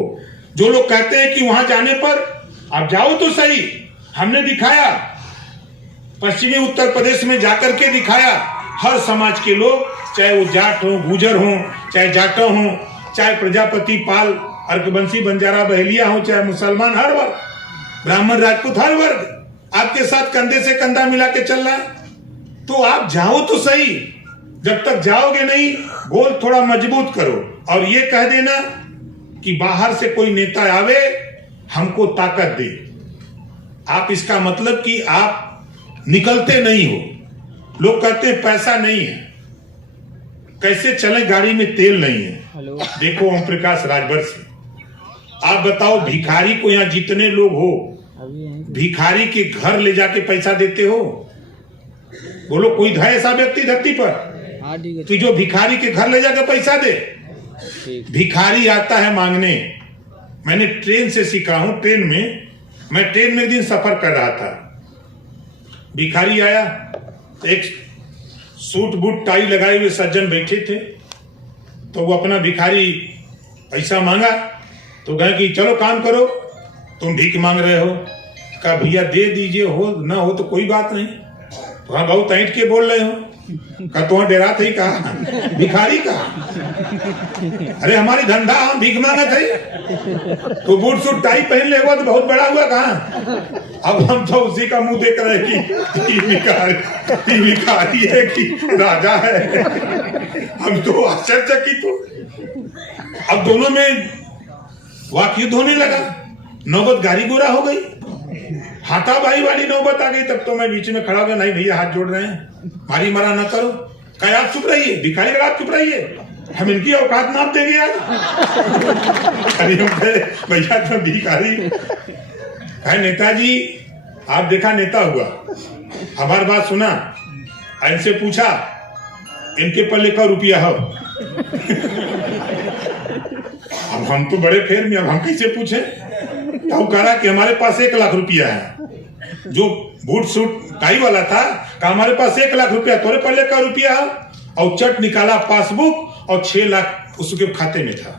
जो लोग कहते हैं कि वहां जाने पर आप जाओ तो सही, हमने दिखाया, पश्चिमी उत्तर प्रदेश में जाकर के दिखाया। हर समाज के लोग, चाहे वो जाट हो, गुजर हो, चाहे जाटो हो, चाहे प्रजापति, पाल, अर्कवंशी, बंजारा, बहेलिया हो, चाहे मुसलमान, हर वर्ग, ब्राह्मण, राजपूत, हर वर्ग आपके साथ कंधे से कंधा मिला के चल रहा है। तो आप जाओ तो सही। जब तक जाओगे नहीं, गोल थोड़ा मजबूत करो और ये कह देना कि बाहर से कोई नेता आवे हमको ताकत दे। आप इसका मतलब कि आप निकलते नहीं हो। लोग कहते हैं पैसा नहीं है, कैसे चले, गाड़ी में तेल नहीं है। देखो ओम प्रकाश राजभर से आप बताओ, भिखारी को यहाँ जितने लोग हो, भिखारी के घर ले जाके पैसा देते हो? बोलो कोई है ऐसा व्यक्ति धरती पर कि जो भिखारी के घर ले जाकर पैसा दे? भिखारी आता है मांगने। मैंने ट्रेन से सीखा हूं। मैं ट्रेन में एक दिन सफर कर रहा था, भिखारी आया, एक सूट बूट टाई लगाए हुए सज्जन बैठे थे, तो वो अपना भिखारी पैसा मांगा तो कहे कि चलो काम करो, तुम भीख मांग रहे हो। कहा भैया दे दीजिए, हो ना हो तो कोई बात नहीं। तो हाँ बहुत ऐंठ के बोल रहे हो। कहा तुम्हारा डेरा थे? कहा भिखारी कहा, अरे हमारी धंधा, हम भीख मांगा थे। तो बूट सूट टाई पहन ले हुआ तो बहुत बड़ा हुआ कहा। अब हम तो उसी का मुंह देख रहे कि भिखारी है कि राजा है। हम तो आश्चर्यचकित हो। अब दोनों में वाक युद्ध होने लगा, नौबत गाड़ी गोरा हो गई, हाथापाई वाली नौबत आ गई। तब तो मैं बीच में खड़ा हो गया, नहीं भैया हाथ जोड़ रहे हैं, मारी मारा ना करो। कहा आप चुप रहिए, भिखारी का आप चुप रहिए, हम इनकी औकात नाप देंगे आज। भैया तो भिखारी है। नेताजी आप देखा नेता हुआ, हमारी बात सुना, इनसे पूछा इनके पल्ले का रुपया हो। अब हम तो बड़े फेर में, अब हम कैसे पूछे? तो कह रहा कि हमारे पास 1 लाख रुपया है। जो बूट सूट टाई वाला था, कहा हमारे पास 1 लाख रुपया, तोरे पल्ले का रुपया है। और चट निकाला पासबुक और 6 लाख उसके खाते में था।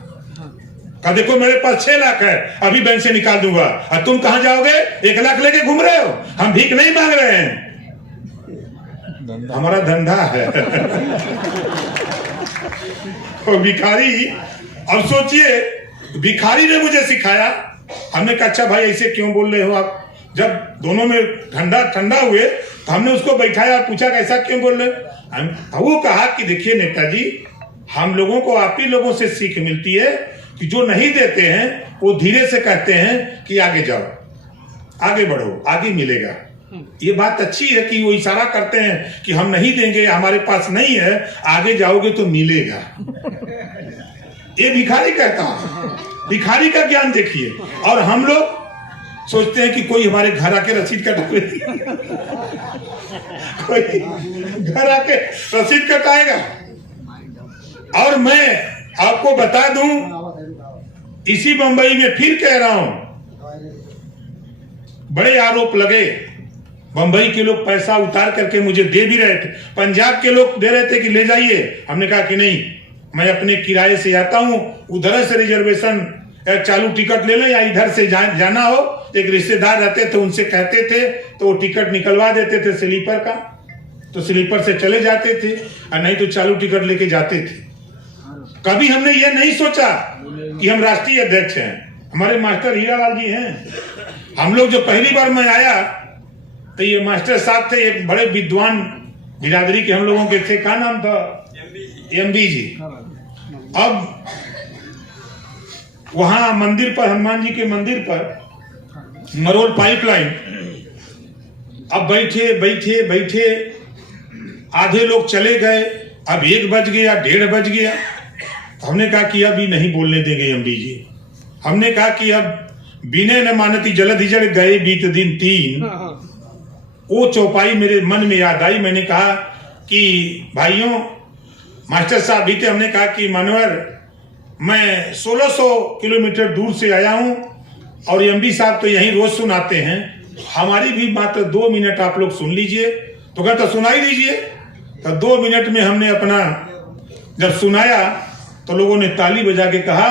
कहा देखो मेरे पास 6 लाख है, अभी बैंक से निकाल दूंगा। और तुम कहां जाओगे? 1 लाख लेके घूम रहे हो। हम भीख नहीं मांग रहे हैं, हमारा धंधा है। तो भिखारी, अब सोचिए, भिखारी ने मुझे सिखाया। हमने कहा अच्छा भाई ऐसे क्यों बोल रहे हो आप? जब दोनों में ठंडा हुए तो हमने उसको बैठाया, पूछा कैसा क्यों बोल रहे? वो कहा कि देखिए नेताजी, हम लोगों को आप ही लोगों से सीख मिलती है कि जो नहीं देते हैं वो धीरे से कहते हैं कि आगे जाओ, आगे बढ़ो, आगे मिलेगा। ये बात अच्छी है कि वो इशारा करते हैं कि हम नहीं देंगे, हमारे पास नहीं है, आगे जाओगे तो मिलेगा। ये भिखारी कहता है। भिखारी का ज्ञान देखिए। और हम लोग सोचते हैं कि कोई हमारे घर आके रसीद कटावे, कोई घर आके रसीद कटाएगा। और मैं आपको बता दूं, इसी मुंबई में फिर कह रहा हूं, बड़े आरोप लगे बंबई के लोग पैसा उतार करके मुझे दे भी रहे थे, पंजाब के लोग दे रहे थे कि ले जाइए। हमने कहा कि नहीं, मैं अपने किराए से आता हूं, उधर से रिजर्वेशन चालू टिकट ले लो, या इधर से जाना हो। एक रिश्तेदार रहते थे, उनसे कहते थे तो वो टिकट निकलवा देते थे स्लीपर का, तो स्लीपर से चले जाते थे, और नहीं तो चालू टिकट लेके जाते थे। कभी हमने ये नहीं सोचा कि हम राष्ट्रीय अध्यक्ष हैं। हमारे मास्टर हीरालाल जी हैं। हम लोग जो पहली बार मैं आया तो ये मास्टर साहब थे, एक बड़े विद्वान बिरादरी के हम लोगों के थे, क्या नाम था, एमबी जी। अब वहां मंदिर पर, हनुमान जी के मंदिर पर मरोल पाइपलाइन, अब बैठे बैठे बैठे आधे लोग चले गए, अब 1 बज गया, 1:30 बज गया। हमने कहा कि अभी नहीं बोलने देंगे एमडी जी। हमने कहा कि अब बिने न मानती जलद हिजड़ गए बीत दिन 3। वो चौपाई मेरे मन में याद आई। मैंने कहा कि भाइयों, मास्टर साहब भी थे, हमने कहा कि मनोहर, मैं 1600 किलोमीटर दूर से आया हूं और एमडी साहब तो यहीं रोज सुनाते हैं, हमारी भी मात्र 2 मिनट आप लोग सुन लीजिए। तो कहता सुनाई दीजिए। तो 2 मिनट में हमने अपना जब सुनाया तो लोगों ने ताली बजा के कहा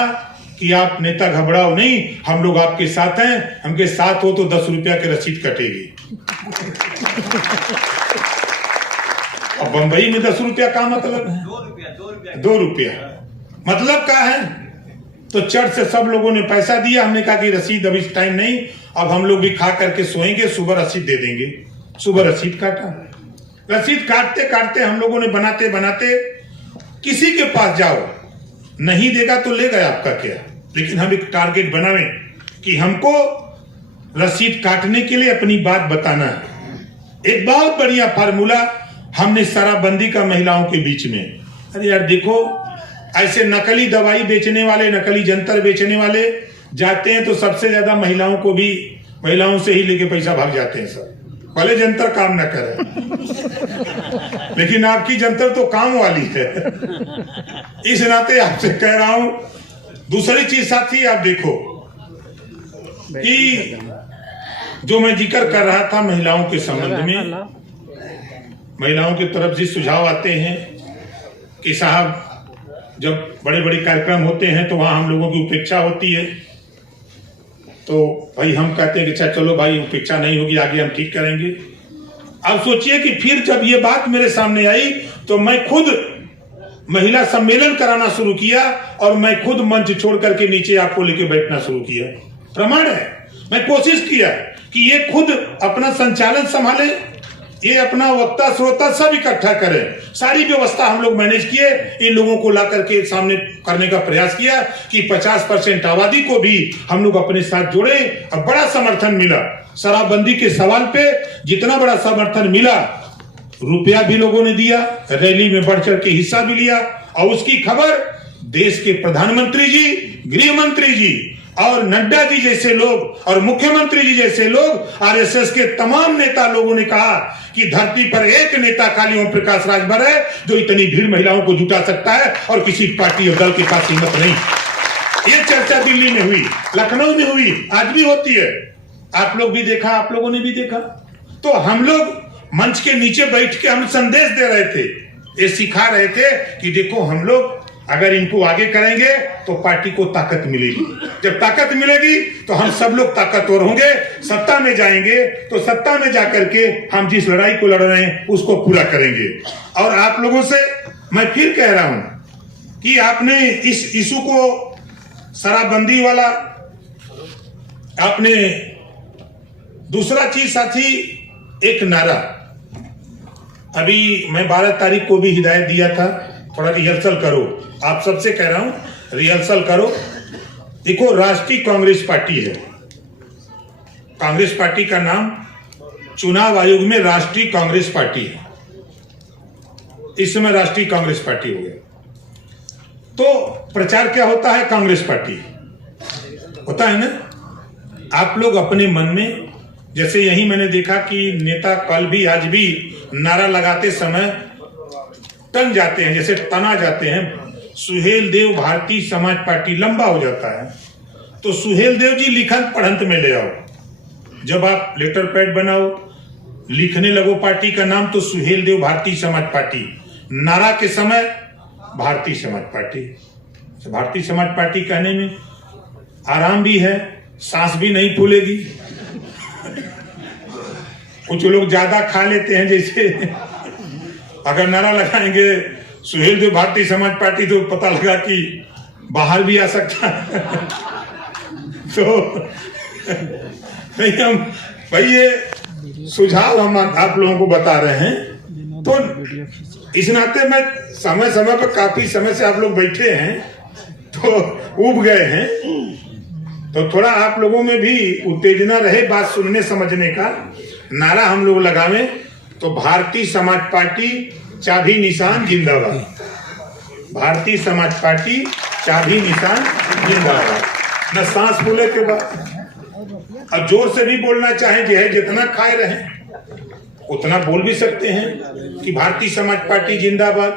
कि आप नेता घबराओ नहीं, हम लोग आपके साथ हैं, हमके साथ हो तो 10 रुपया की रसीद कटेगी। अब बंबई में 10 रुपया का मतलब है 2 रुपया मतलब क्या है। तो चर्च से सब लोगों ने पैसा दिया। हमने कहा कि रसीद अभी टाइम नहीं, अब हम लोग भी खा करके सोएंगे, सुबह रसीद दे देंगे। सुबह रसीद काटा। रसीद काटते काटते हम लोगों ने बनाते बनाते, किसी के पास जाओ, नहीं देगा तो ले गए आपका क्या, लेकिन हम एक टारगेट बनावे कि हमको रसीद काटने के लिए अपनी बात बताना है। एक बहुत बढ़िया फार्मूला हमने शराबबंदी का महिलाओं के बीच में। अरे यार देखो, ऐसे नकली दवाई बेचने वाले, नकली जंतर बेचने वाले जाते हैं तो सबसे ज्यादा महिलाओं से ही लेके पैसा भाग जाते हैं सब। भले जंतर काम न करे लेकिन आपकी जंतर तो काम वाली है। इस नाते आपसे कह रहा हूं। दूसरी चीज साथी, आप देखो कि जो मैं जिक्र कर रहा था महिलाओं के संबंध में, महिलाओं की तरफ से सुझाव आते हैं कि साहब जब बड़े बड़े कार्यक्रम होते हैं तो वहां हम लोगों की उपेक्षा होती है। तो भाई हम कहते हैं कि अच्छा चलो भाई, उपेक्षा नहीं होगी, आगे हम ठीक करेंगे। अब सोचिए कि फिर जब ये बात मेरे सामने आई तो मैं खुद महिला सम्मेलन कराना शुरू किया और मैं खुद मंच छोड़ करके नीचे आपको लेके बैठना शुरू किया। प्रमाण है, मैं कोशिश किया कि ये खुद अपना संचालन संभाले, ये अपना वक्ता श्रोता सब इकट्ठा करें। सारी व्यवस्था हम लोग मैनेज किए, इन लोगों को ला करके सामने करने का प्रयास किया कि 50% आबादी को भी हम लोग अपने साथ जोड़े। और बड़ा समर्थन मिला शराबबंदी के सवाल पे। जितना बड़ा समर्थन मिला, रुपया भी लोगों ने दिया, रैली में बढ़ चढ़ के हिस्सा भी लिया। और उसकी खबर देश के प्रधानमंत्री जी, गृह मंत्री जी और नड्डा जी जैसे लोग और मुख्यमंत्री जी जैसे लोग, आरएसएस के तमाम नेता लोगों ने कहा कि धरती पर एक नेता खाली ओम प्रकाश राजभर है जो इतनी भीड़ महिलाओं को जुटा सकता है, और किसी पार्टी और दल के पास हिम्मत नहीं। ये चर्चा दिल्ली में हुई, लखनऊ में हुई, आज भी होती है। आप लोग भी देखा, आप लोगों ने भी देखा। तो हम लोग मंच के नीचे बैठ के हम संदेश दे रहे थे, ये सिखा रहे थे कि देखो हम लोग अगर इनको आगे करेंगे तो पार्टी को ताकत मिलेगी। जब ताकत मिलेगी तो हम सब लोग ताकतवर होंगे, सत्ता में जाएंगे तो सत्ता में जाकर के हम जिस लड़ाई को लड़ रहे हैं उसको पूरा करेंगे। और आप लोगों से मैं फिर कह रहा हूं कि आपने इस इशू को, शराबबंदी वाला, आपने दूसरा चीज साथी, एक नारा अभी मैं 12 तारीख को भी हिदायत दिया था, थोड़ा रिहर्सल करो। आप सबसे कह रहा हूं रिहर्सल करो। देखो, राष्ट्रीय कांग्रेस पार्टी है, कांग्रेस पार्टी का नाम चुनाव आयोग में राष्ट्रीय कांग्रेस पार्टी है, इस समय राष्ट्रीय कांग्रेस पार्टी हो गया। तो प्रचार क्या होता है, कांग्रेस पार्टी होता है ना। आप लोग अपने मन में, जैसे यही मैंने देखा कि नेता कल भी आज भी नारा लगाते समय तन जाते हैं, जैसे तना जाते हैं। सुहेल देव भारतीय समाज पार्टी लंबा हो जाता है, तो सुहेल देव जी लिखन पढ़ंत में ले आओ। जब आप लेटर पैड बनाओ लिखने लगो पार्टी का नाम तो सुहेलदेव भारतीय समाज पार्टी, नारा के समय भारतीय समाज पार्टी। भारतीय समाज पार्टी कहने में आराम भी है, सांस भी नहीं फूलेगी। कुछ लोग ज्यादा खा लेते हैं, जैसे अगर नारा लगाएंगे सुहेलदेव भारतीय समाज पार्टी तो पता लगा कि बाहर भी आ सकता है। तो नहीं, हम भाई ये सुझाव हम आप लोगों को बता रहे हैं। तो इस नाते में समय समय पर काफी समय से आप लोग बैठे हैं तो उब गए हैं, तो थोड़ा आप लोगों में भी उत्तेजना रहे बात सुनने समझने का। नारा हम लोग लगावे तो भारतीय समाज पार्टी चाबी निशान जिंदाबाद, भारतीय समाज पार्टी चाबी निशान जिंदाबाद। न सांस फूले के बाद अब जोर से भी बोलना चाहें, जो है जितना खाए रहे उतना बोल भी सकते हैं कि भारतीय समाज पार्टी जिंदाबाद।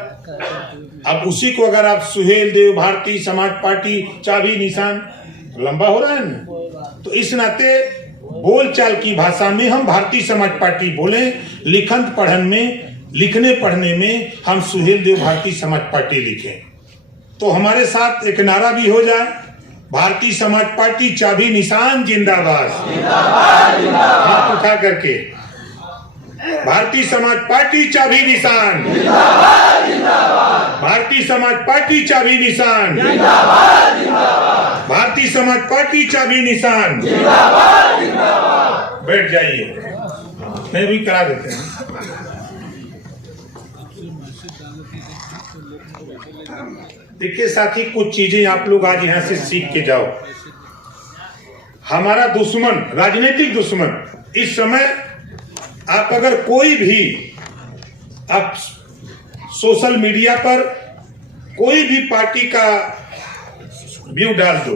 अब उसी को अगर आप सुहेलदेव भारतीय समाज पार्टी चाबी निशान, लंबा हो रहा है ना, तो इस नाते बोलचाल की भाषा में हम भारतीय समाज पार्टी बोले, लिखने पढ़ने में हम सुहेलदेव भारतीय समाज पार्टी लिखें। तो हमारे साथ एक नारा भी हो जाए, भारतीय समाज पार्टी चाबी निशान जिंदाबाद। हाथ उठा करके भारतीय समाज पार्टी चाबी निशान, भारतीय समाज पार्टी चाबी निशान, भारतीय समाज पार्टी चाबी निशान। बैठ जाइए, मैं भी करा देते हैं। देखिए साथी, कुछ चीजें आप लोग आज यहाँ से सीख के जाओ। हमारा दुश्मन, राजनीतिक दुश्मन, इस समय आप अगर कोई भी आप सोशल मीडिया पर कोई भी पार्टी का व्यू डाल दो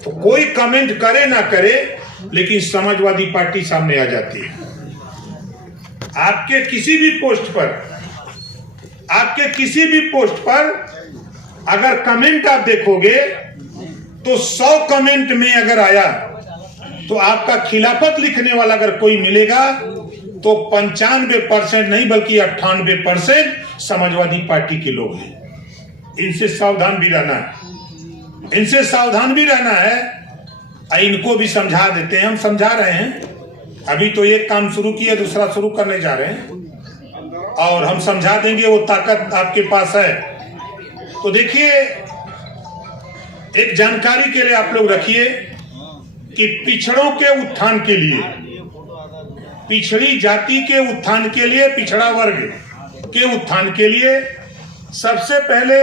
तो कोई कमेंट करे ना करे, लेकिन समाजवादी पार्टी सामने आ जाती है। आपके किसी भी पोस्ट पर अगर कमेंट आप देखोगे तो 100 कमेंट में अगर आया तो आपका खिलाफत लिखने वाला अगर कोई मिलेगा तो 95% नहीं बल्कि 98% समाजवादी पार्टी के लोग हैं। इनसे सावधान भी रहना है, इनको भी समझा देते हैं, हम समझा रहे हैं। अभी तो एक काम शुरू किया, दूसरा शुरू करने जा रहे हैं और हम समझा देंगे, वो ताकत आपके पास है। तो देखिए, एक जानकारी के लिए आप लोग रखिए कि पिछड़ों के उत्थान के लिए, पिछड़ी जाति के उत्थान के लिए, पिछड़ा वर्ग के उत्थान के लिए सबसे पहले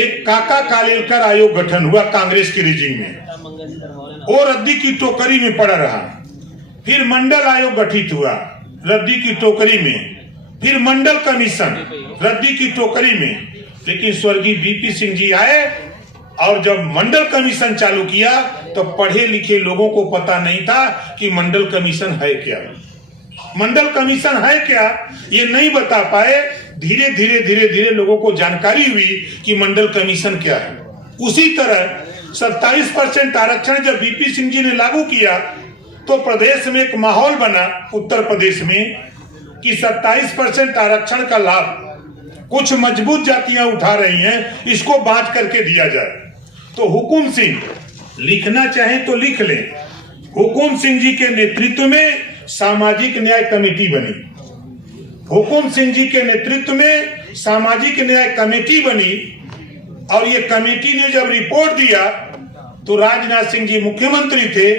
एक काका कालेलकर आयोग गठन हुआ कांग्रेस के रिजिम में, वो रद्दी की टोकरी में पड़ा रहा। फिर मंडल आयोग गठित हुआ रद्दी की टोकरी में, फिर मंडल कमीशन रद्दी की टोकरी में। लेकिन स्वर्गीय बीपी सिंह जी आए और जब मंडल कमीशन चालू किया तो पढ़े लिखे लोगों को पता नहीं था कि मंडल कमीशन है क्या, मंडल कमीशन है क्या ये नहीं बता पाए। धीरे धीरे लोगों को जानकारी हुई कि मंडल कमीशन क्या है। उसी तरह 27% आरक्षण जब बीपी सिंह जी ने लागू किया तो प्रदेश में एक माहौल बना, उत्तर प्रदेश में, कि 27% आरक्षण का लाभ कुछ मजबूत जातियां उठा रही हैं, इसको बांट करके दिया जाए। तो हुकुम सिंह, लिखना चाहे तो लिख लें, हुकुम सिंह जी के नेतृत्व में सामाजिक न्याय कमेटी बनी। हुकुम सिंह जी के नेतृत्व में सामाजिक न्याय कमेटी बनी और ये कमेटी ने जब रिपोर्ट दिया तो राजनाथ सिंह जी मुख्यमंत्री थे,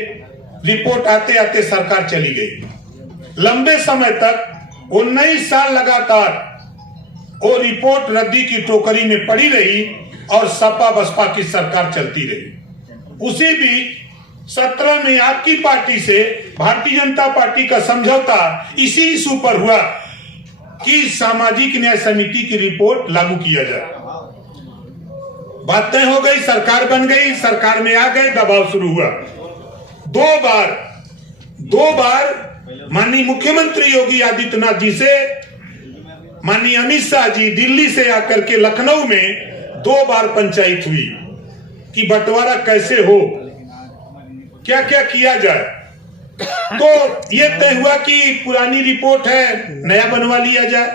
रिपोर्ट आते आते सरकार चली गई। लंबे समय तक 19 साल लगातार वो रिपोर्ट रद्दी की टोकरी में पड़ी रही और सपा बसपा की सरकार चलती रही। उसी बीच 17 में आपकी पार्टी से भारतीय जनता पार्टी का समझौता इसी इशू पर हुआ कि सामाजिक न्याय समिति की रिपोर्ट लागू किया जाए। बातें हो गई, सरकार बन गई, सरकार में आ गए, दबाव शुरू हुआ। दो बार माननीय मुख्यमंत्री योगी आदित्यनाथ जी से माननीय अमित शाह जी दिल्ली से आकर के लखनऊ में 2 बार पंचायत हुई कि बंटवारा कैसे हो, क्या क्या किया जाए। तो ये तय हुआ कि पुरानी रिपोर्ट है, नया बनवा लिया जाए।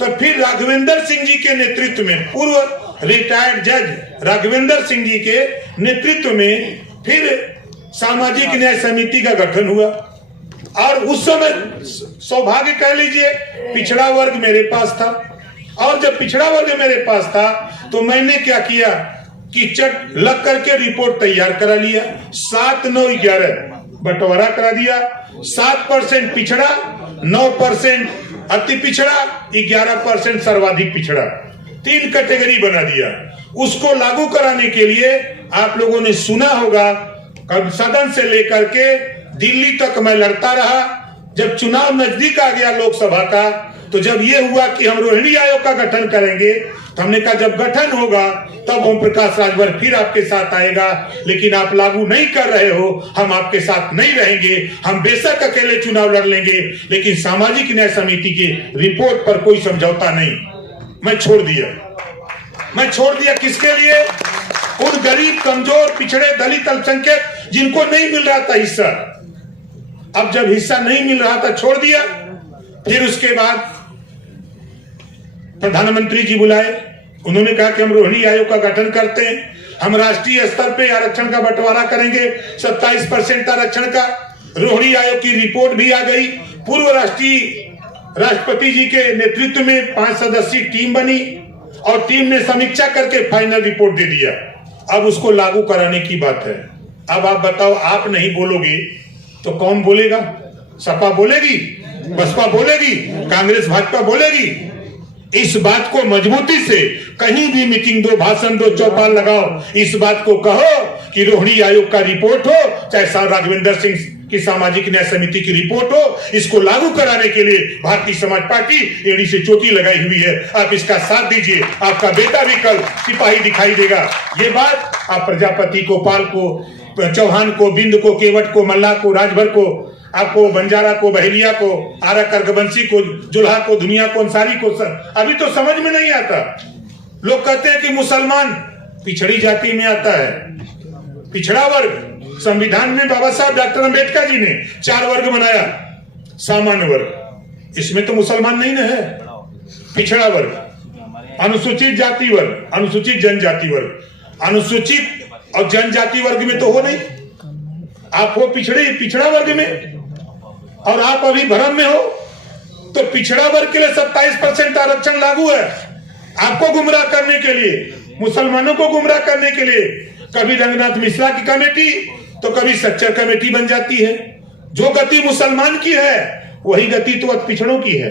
तो फिर राघवेंद्र सिंह जी के नेतृत्व में, पूर्व रिटायर्ड जज राघवेंद्र सिंह जी के नेतृत्व में फिर सामाजिक न्याय समिति का गठन हुआ। और उस समय सौभाग्य कह लीजिए, पिछड़ा वर्ग मेरे पास था। और जब पिछड़ा वर्ग मेरे पास था तो मैंने क्या किया कि चट लग करके रिपोर्ट तैयार करा लिया। 7, 9, 11 बंटवारा करा दिया। 7% पिछड़ा, 9% अति पिछड़ा, 11% सर्वाधिक पिछड़ा, 3 कैटेगरी बना दिया। उसको लागू कराने के लिए आप लोगों ने सुना होगा, कब सदन से लेकर के दिल्ली तक मैं लड़ता रहा। जब चुनाव नजदीक आ गया लोकसभा का, तो जब ये हुआ कि हम रोहिणी आयोग का गठन करेंगे, तो हमने कहा जब गठन होगा तब ओम प्रकाश राजभर फिर आपके साथ आएगा, लेकिन आप लागू नहीं कर रहे हो, हम आपके साथ नहीं रहेंगे। हम बेशक अकेले चुनाव लड़ लेंगे, लेकिन सामाजिक न्याय समिति की रिपोर्ट पर कोई समझौता नहीं। मैं छोड़ दिया किसके लिए? उन गरीब, कमजोर, पिछड़े, दलित, अल्पसंख्यक जिनको नहीं मिल रहा था हिस्सा। अब जब हिस्सा नहीं मिल रहा था छोड़ दिया। फिर उसके बाद प्रधानमंत्री जी बुलाए, उन्होंने कहा कि हम रोहिणी आयोग का गठन करते हैं, हम राष्ट्रीय स्तर पे आरक्षण का बंटवारा करेंगे, 27% आरक्षण का। रोहिणी आयोग की रिपोर्ट भी आ गई। पूर्व राष्ट्रपति जी के नेतृत्व में 5 सदस्यीय टीम बनी और टीम ने समीक्षा करके फाइनल रिपोर्ट दे दिया। अब उसको लागू कराने की बात है। अब आप बताओ, आप नहीं बोलोगे तो कौन बोलेगा? सपा बोलेगी, बसपा बोलेगी, कांग्रेस भाजपा बोलेगी। इस बात को मजबूती से कहीं भी मीटिंग दो, भाषण दो, चौपाल लगाओ, इस बात को कहो कि रोहिणी आयोग का रिपोर्ट हो, चाहे राघवेंद्र सिंह की सामाजिक न्याय समिति की रिपोर्ट हो, इसको लागू कराने के लिए भारतीय समाज पार्टी एड़ी से चोटी लगाई हुई है। आप इसका साथ दीजिए, आपका बेटा भी कल सिपाही दिखाई देगा। ये बात आप प्रजापति को, पाल को, चौहान को, बिंद को, केवट को, मल्ला को, राजभर को, आपको बंजारा को, बहेलिया को, आरा, कर्गवंशी को, जुल्हा को, दुनिया को, अंसारी को, अभी तो समझ में नहीं आता। लोग कहते हैं कि मुसलमान पिछड़ी जाति में आता है। पिछड़ा वर्ग संविधान में बाबा साहब डॉक्टर अंबेडकर जी ने 4 वर्ग बनाया। सामान्य वर्ग, इसमें तो मुसलमान नहीं ना है। पिछड़ा वर्ग, अनुसूचित जाति वर्ग, अनुसूचित जनजाति वर्ग, अनुसूचित और जनजाति वर्ग में तो हो नहीं। आप हो पिछड़ा वर्ग में, और आप अभी भ्रम में हो। तो पिछड़ा वर्ग के लिए 27% आरक्षण लागू है, आपको गुमराह करने के लिए, मुसलमानों को गुमराह करने के लिए। कभी रंगनाथ मिश्रा की कमेटी तो कभी सच्चर कमेटी बन जाती है। जो गति मुसलमान की है वही गति तो पिछड़ों की है।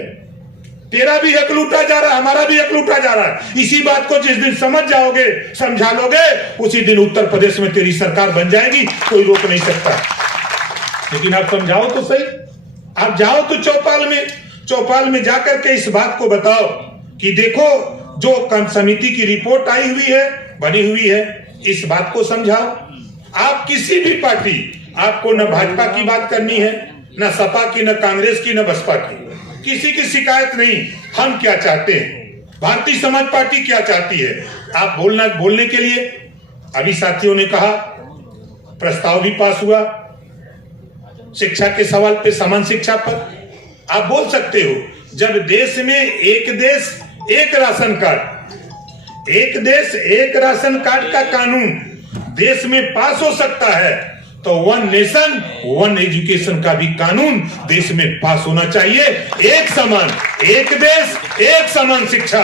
तेरा भी हक लूटा जा रहा है, हमारा भी हक लूटा जा रहा है। इसी बात को जिस दिन समझ जाओगे, समझा लोगे, उसी दिन उत्तर प्रदेश में तेरी सरकार बन जाएगी, कोई रोक नहीं सकता। लेकिन आप समझाओ तो सही। आप जाओ तो चौपाल में जाकर के इस बात को बताओ कि देखो, जो समिति की रिपोर्ट आई हुई है, बनी हुई है, इस बात को समझाओ। आप किसी भी पार्टी, आपको न भाजपा की बात करनी है, न सपा की, न कांग्रेस की, न बसपा की, किसी की शिकायत नहीं। हम क्या चाहते हैं, भारतीय समाज पार्टी क्या चाहती है, आप बोलने के लिए। अभी साथियों ने कहा, प्रस्ताव भी पास हुआ शिक्षा के सवाल पे, समान शिक्षा पर। आप बोल सकते हो, जब देश में एक देश एक राशन कार्ड, एक देश एक राशन कार्ड का कानून देश में पास हो सकता है, तो 1 नेशन 1 एजुकेशन का भी कानून देश में पास होना चाहिए। एक समान, एक देश एक समान शिक्षा,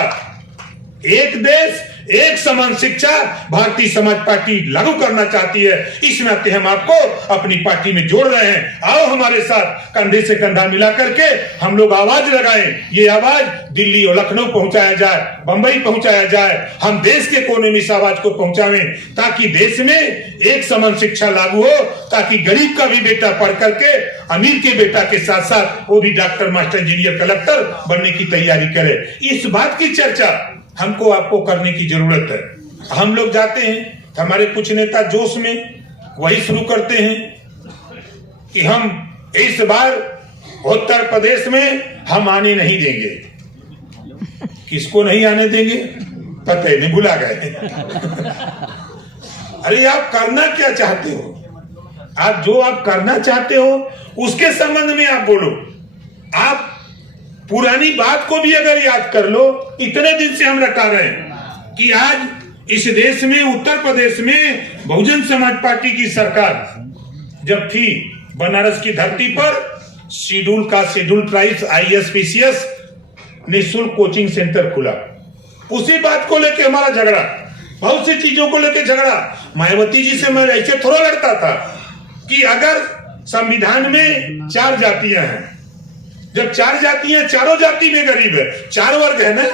एक देश एक समान शिक्षा भारतीय समाज पार्टी लागू करना चाहती है। इस नाते हम आपको अपनी पार्टी में जोड़ रहे हैं। आओ हमारे साथ कंधे से कंधा मिला करके हम लोग आवाज लगाएं। ये आवाज दिल्ली और लखनऊ पहुंचाया जाए, बंबई पहुंचाया जाए। हम देश के कोने में इस आवाज को पहुंचावें, ताकि देश में एक समान शिक्षा लागू हो, ताकि गरीब का भी बेटा पढ़ करके अमीर के बेटा के साथ साथ वो भी डॉक्टर, मास्टर, इंजीनियर, कलेक्टर बनने की तैयारी करे। इस बात की चर्चा हमको आपको करने की जरूरत है। हम लोग जाते हैं, हमारे कुछ नेता जोश में वही शुरू करते हैं कि हम इस बार उत्तर प्रदेश में हम आने नहीं देंगे। किसको नहीं आने देंगे पता ही नहीं, भुला गए। अरे आप करना क्या चाहते हो? आप करना चाहते हो उसके संबंध में आप बोलो। आप पुरानी बात को भी अगर याद कर लो, इतने दिन से हम रटा रहे हैं कि आज इस देश में, उत्तर प्रदेश में बहुजन समाज पार्टी की सरकार जब थी, बनारस की धरती पर शेड्यूल ट्राइब्स ISPCS निःशुल्क कोचिंग सेंटर खुला। उसी बात को लेके हमारा झगड़ा, बहुत सी चीजों को लेके झगड़ा। मायावती जी से मैं ऐसे थोड़ा लड़ता था कि अगर संविधान में 4 जातियां हैं, जब 4 जातियां, चारों जाति में गरीब है, 4 वर्ग है ना,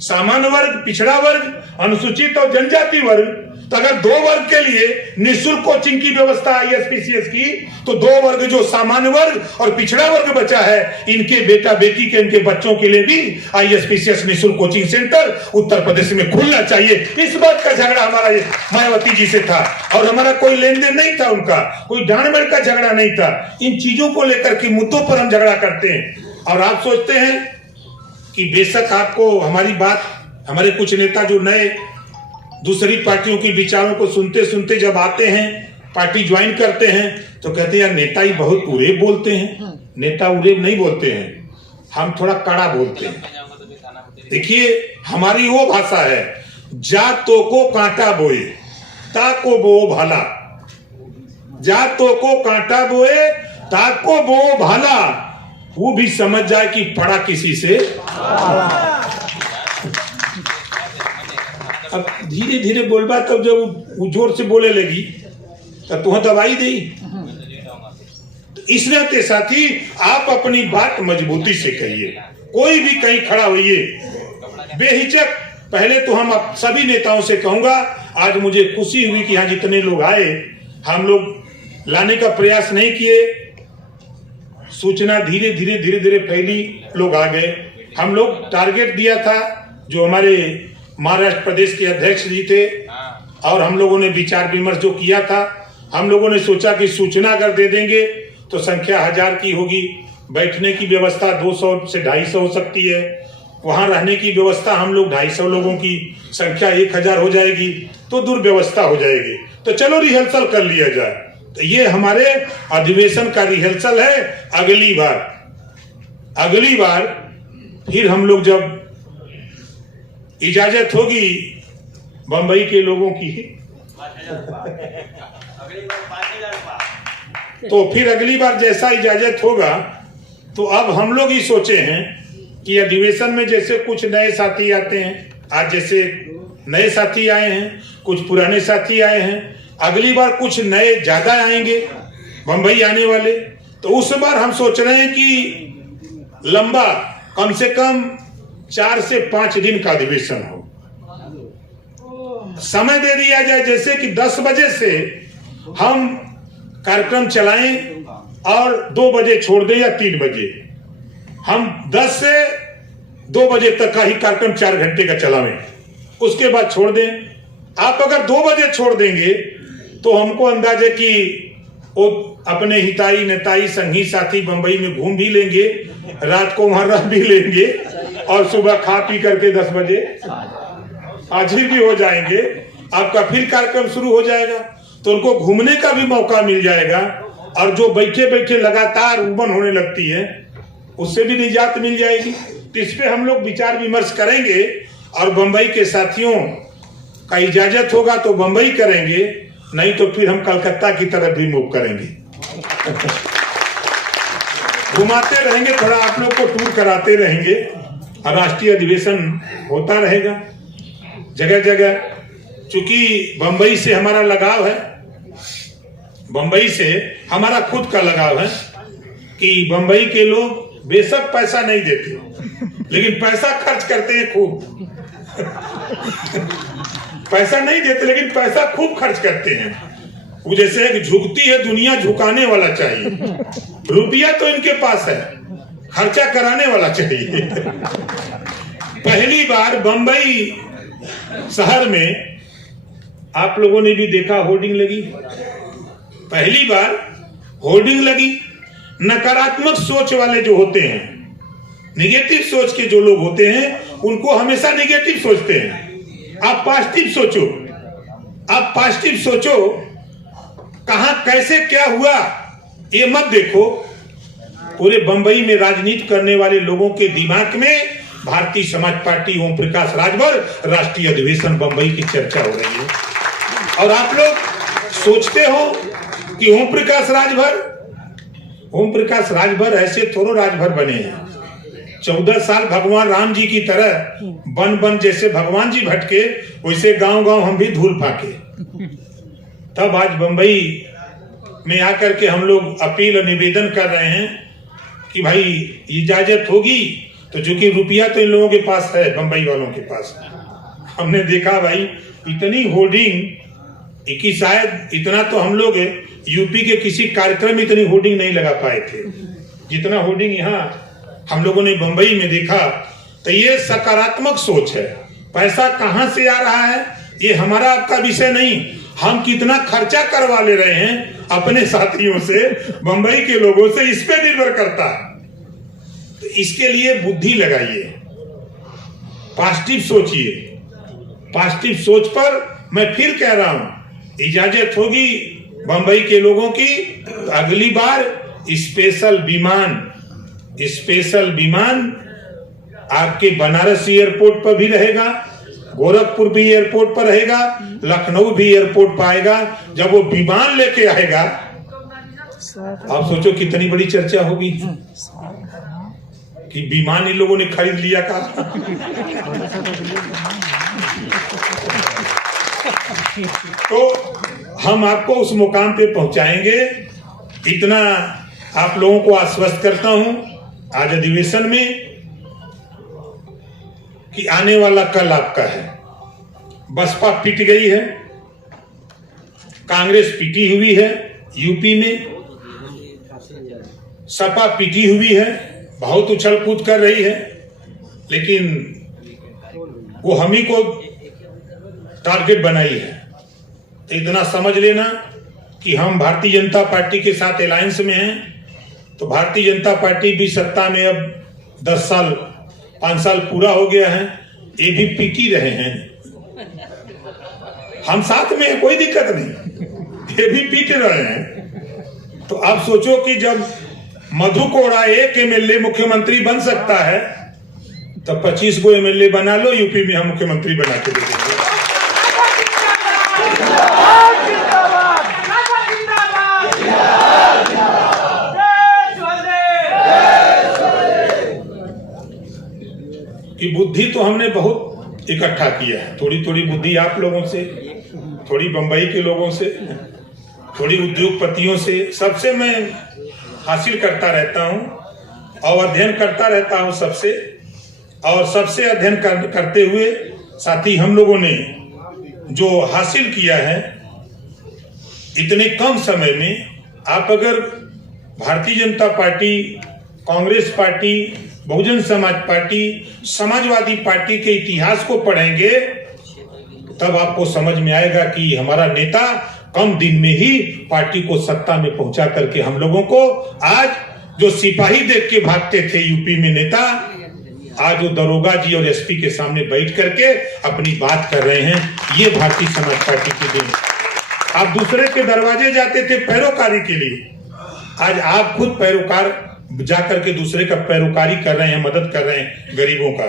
सामान्य वर्ग, पिछड़ा वर्ग, अनुसूचित और जनजाति वर्ग, तो अगर 2 वर्ग के लिए निःशुल्क कोचिंग की व्यवस्था ISPCS की, तो 2 वर्ग जो सामान्य वर्ग और पिछड़ा वर्ग बचा है, इनके बेटा बेटी के, इनके बच्चों के लिए भी ISPCS निःशुल्क कोचिंग सेंटर उत्तर प्रदेश में खुलना चाहिए। इस बात का झगड़ा हमारा मायावती जी से था, और हमारा कोई लेन देन नहीं था, उनका कोई डांड का झगड़ा नहीं था। इन चीजों को लेकर के मुद्दों पर हम झगड़ा करते हैं। और आप सोचते हैं कि बेशक आपको हमारी बात, हमारे कुछ नेता जो नए दूसरी पार्टियों की विचारों को सुनते सुनते जब आते हैं, पार्टी ज्वाइन करते हैं, तो कहते हैं यार नेता ही बहुत उरे बोलते हैं। नेता उरे नहीं बोलते हैं, हम थोड़ा कड़ा बोलते हैं। देखिए हमारी वो भाषा है, जातो को कांटा बोए ताको बो भाला, जातो को कांटा बोए ताको बो भाला, वो भी समझ जाए कि पड़ा किसी से। अब धीरे धीरे बोलबा, तब जब वो जोर से बोले लगी तब तुह दवाई दी। तो इस नाते साथी आप अपनी बात मजबूती से कहिए, कोई भी कहीं खड़ा होइए बेहिचक। पहले तो हम सभी नेताओं से कहूंगा, आज मुझे खुशी हुई कि यहाँ जितने लोग आए, हम लोग लाने का प्रयास नहीं किए, सूचना धीरे धीरे फैली, लोग आ गए। हम लोग टारगेट दिया था, जो हमारे महाराष्ट्र प्रदेश के अध्यक्ष जी थे, और हम लोगों ने विचार विमर्श जो किया था, हम लोगों ने सोचा कि सूचना अगर दे देंगे तो संख्या 1000 की होगी, बैठने की व्यवस्था 200 से 250 हो सकती है, वहां रहने की व्यवस्था हम लोग 250 लोगों की संख्या 1000 हो जाएगी, तो दुर्व्यवस्था हो जाएगी। तो चलो रिहर्सल कर लिया जाए। तो ये हमारे अधिवेशन का रिहर्सल है। अगली बार फिर हम लोग जब इजाजत होगी बंबई के लोगों की, तो फिर अगली बार जैसा इजाजत होगा, तो अब हम लोग ही सोचे हैं कि अधिवेशन में जैसे कुछ नए साथी आते हैं, आज जैसे नए साथी आए हैं, कुछ पुराने साथी आए हैं, अगली बार कुछ नए ज्यादा आएंगे बंबई आने वाले। तो उस बार हम सोच रहे हैं कि लंबा, कम से कम 4 से 5 दिन का अधिवेशन हो। समय दे दिया जाए, जैसे कि 10 बजे से हम कार्यक्रम चलाएं और 2 बजे छोड़ दें, या 3 बजे। हम 10 से 2 बजे तक का ही कार्यक्रम 4 घंटे का चलावें, उसके बाद छोड़ दें। आप अगर 2 बजे छोड़ देंगे तो हमको अंदाज है कि वो अपने हिताई नेताई संगी साथी बंबई में घूम भी लेंगे, रात को वहां रह भी लेंगे, और सुबह खा पी करके 10 बजे हाजिर भी हो जाएंगे। आपका फिर कार्यक्रम शुरू हो जाएगा, तो उनको घूमने का भी मौका मिल जाएगा, और जो बैठे बैठे लगातार उबन होने लगती है, उससे भी निजात मिल जाएगी। तो इस पे हम लोग विचार विमर्श करेंगे, और बंबई के साथियों का इजाजत होगा तो बंबई करेंगे, नहीं तो फिर हम कलकत्ता की तरफ भी मूव करेंगे। घुमाते रहेंगे, थोड़ा आप लोग को टूर कराते रहेंगे, और राष्ट्रीय अधिवेशन होता रहेगा जगह जगह। चूंकि बंबई से हमारा लगाव है, बंबई से हमारा खुद का लगाव है, कि बंबई के लोग बेशक पैसा नहीं देते, लेकिन पैसा खर्च करते हैं खूब। पैसा नहीं देते लेकिन पैसा खूब खर्च करते हैं। वो जैसे एक झुकती है दुनिया, झुकाने वाला चाहिए। रुपया तो इनके पास है, खर्चा कराने वाला चाहिए। पहली बार बंबई शहर में आप लोगों ने भी देखा, होर्डिंग लगी, पहली बार होर्डिंग लगी। नकारात्मक सोच वाले जो होते हैं, निगेटिव सोच के जो लोग होते हैं, उनको हमेशा निगेटिव सोचते हैं। आप पॉजिटिव सोचो, आप पॉजिटिव सोचो, कहां कैसे क्या हुआ ये मत देखो, पूरे बंबई में राजनीति करने वाले लोगों के दिमाग में भारतीय समाज पार्टी ओम प्रकाश राजभर राष्ट्रीय अधिवेशन बंबई की चर्चा हो रही है। और आप लोग सोचते हो कि ओम प्रकाश राजभर ऐसे थोड़ो राजभर बने हैं। 14 साल भगवान राम जी की तरह बन जैसे भगवान जी भटके, वैसे गांव हम भी धूल फाके। तब आज बंबई में आकर के हम लोग अपील और निवेदन कर रहे हैं कि भाई इजाजत होगी तो, जो कि रुपया तो इन लोगों के पास है, बंबई वालों के पास। हमने देखा भाई इतनी होर्डिंग कि शायद इतना तो हम लोग यूपी के किसी कार्यक्रम में इतनी होर्डिंग नहीं लगा पाए थे जितना होर्डिंग यहाँ हम लोगों ने बंबई में देखा। तो ये सकारात्मक सोच है। पैसा कहां से आ रहा है ये हमारा आपका विषय नहीं। हम कितना खर्चा करवा ले रहे हैं अपने साथियों से, बंबई के लोगों से, इस पे निर्भर करता है। तो इसके लिए बुद्धि लगाइए, पॉजिटिव सोचिए। पॉजिटिव सोच पर मैं फिर कह रहा हूं, इजाजत होगी बंबई के लोगों की तो अगली बार स्पेशल विमान आपके बनारस एयरपोर्ट पर भी रहेगा, गोरखपुर भी एयरपोर्ट पर रहेगा, लखनऊ भी एयरपोर्ट पर आएगा। जब वो विमान लेके आएगा आप सोचो कितनी बड़ी चर्चा होगी कि विमान इन लोगों ने खरीद लिया का। तो हम आपको उस मुकाम पे पहुंचाएंगे, इतना आप लोगों को आश्वस्त करता हूं आज अधिवेशन में कि आने वाला कल आपका है। बसपा पिट गई है, कांग्रेस पिटी हुई है यूपी में, सपा पिटी हुई है, बहुत उछल कूद कर रही है, लेकिन वो हम ही को टारगेट बनाई है। तो इतना समझ लेना कि हम भारतीय जनता पार्टी के साथ अलायंस में हैं। तो भारतीय जनता पार्टी भी सत्ता में अब 10 साल 5 साल पूरा हो गया है, ये भी पीट ही रहे हैं। हम साथ में हैं, कोई दिक्कत नहीं, ये भी पीट रहे हैं। तो आप सोचो कि जब मधु कोड़ा एक एमएलए मुख्यमंत्री बन सकता है तो 25 को एमएलए बना लो, यूपी में हम मुख्यमंत्री बना के दे देंगे। कि बुद्धि तो हमने बहुत इकट्ठा किया है, थोड़ी थोड़ी बुद्धि आप लोगों से, थोड़ी बंबई के लोगों से, थोड़ी उद्योगपतियों से, सबसे मैं हासिल करता रहता हूं और अध्ययन करता रहता हूं सबसे। और सबसे अध्ययन करते हुए साथी हम लोगों ने जो हासिल किया है इतने कम समय में, आप अगर Bharatiya Janata party, Congress party, Bahujan Samaj party, Samajwadi party के इतिहास को पढ़ेंगे तब आपको समझ में आएगा कि हमारा नेता कम दिन में ही पार्टी को सत्ता में पहुंचा करके हम लोगों को, आज जो सिपाही देख के भागते थे यूपी में नेता, आज वो दरोगा जी और एसपी के सामने बैठ करके अपनी बात कर रहे हैं। ये भारतीय समाज पार्टी की दिन। आप दूसरे के दरवाजे जाते थे पैरोकारी के लिए, आज आप खुद पैरोकार जाकर के दूसरे का पैरोकारी कर रहे हैं, मदद कर रहे हैं गरीबों का।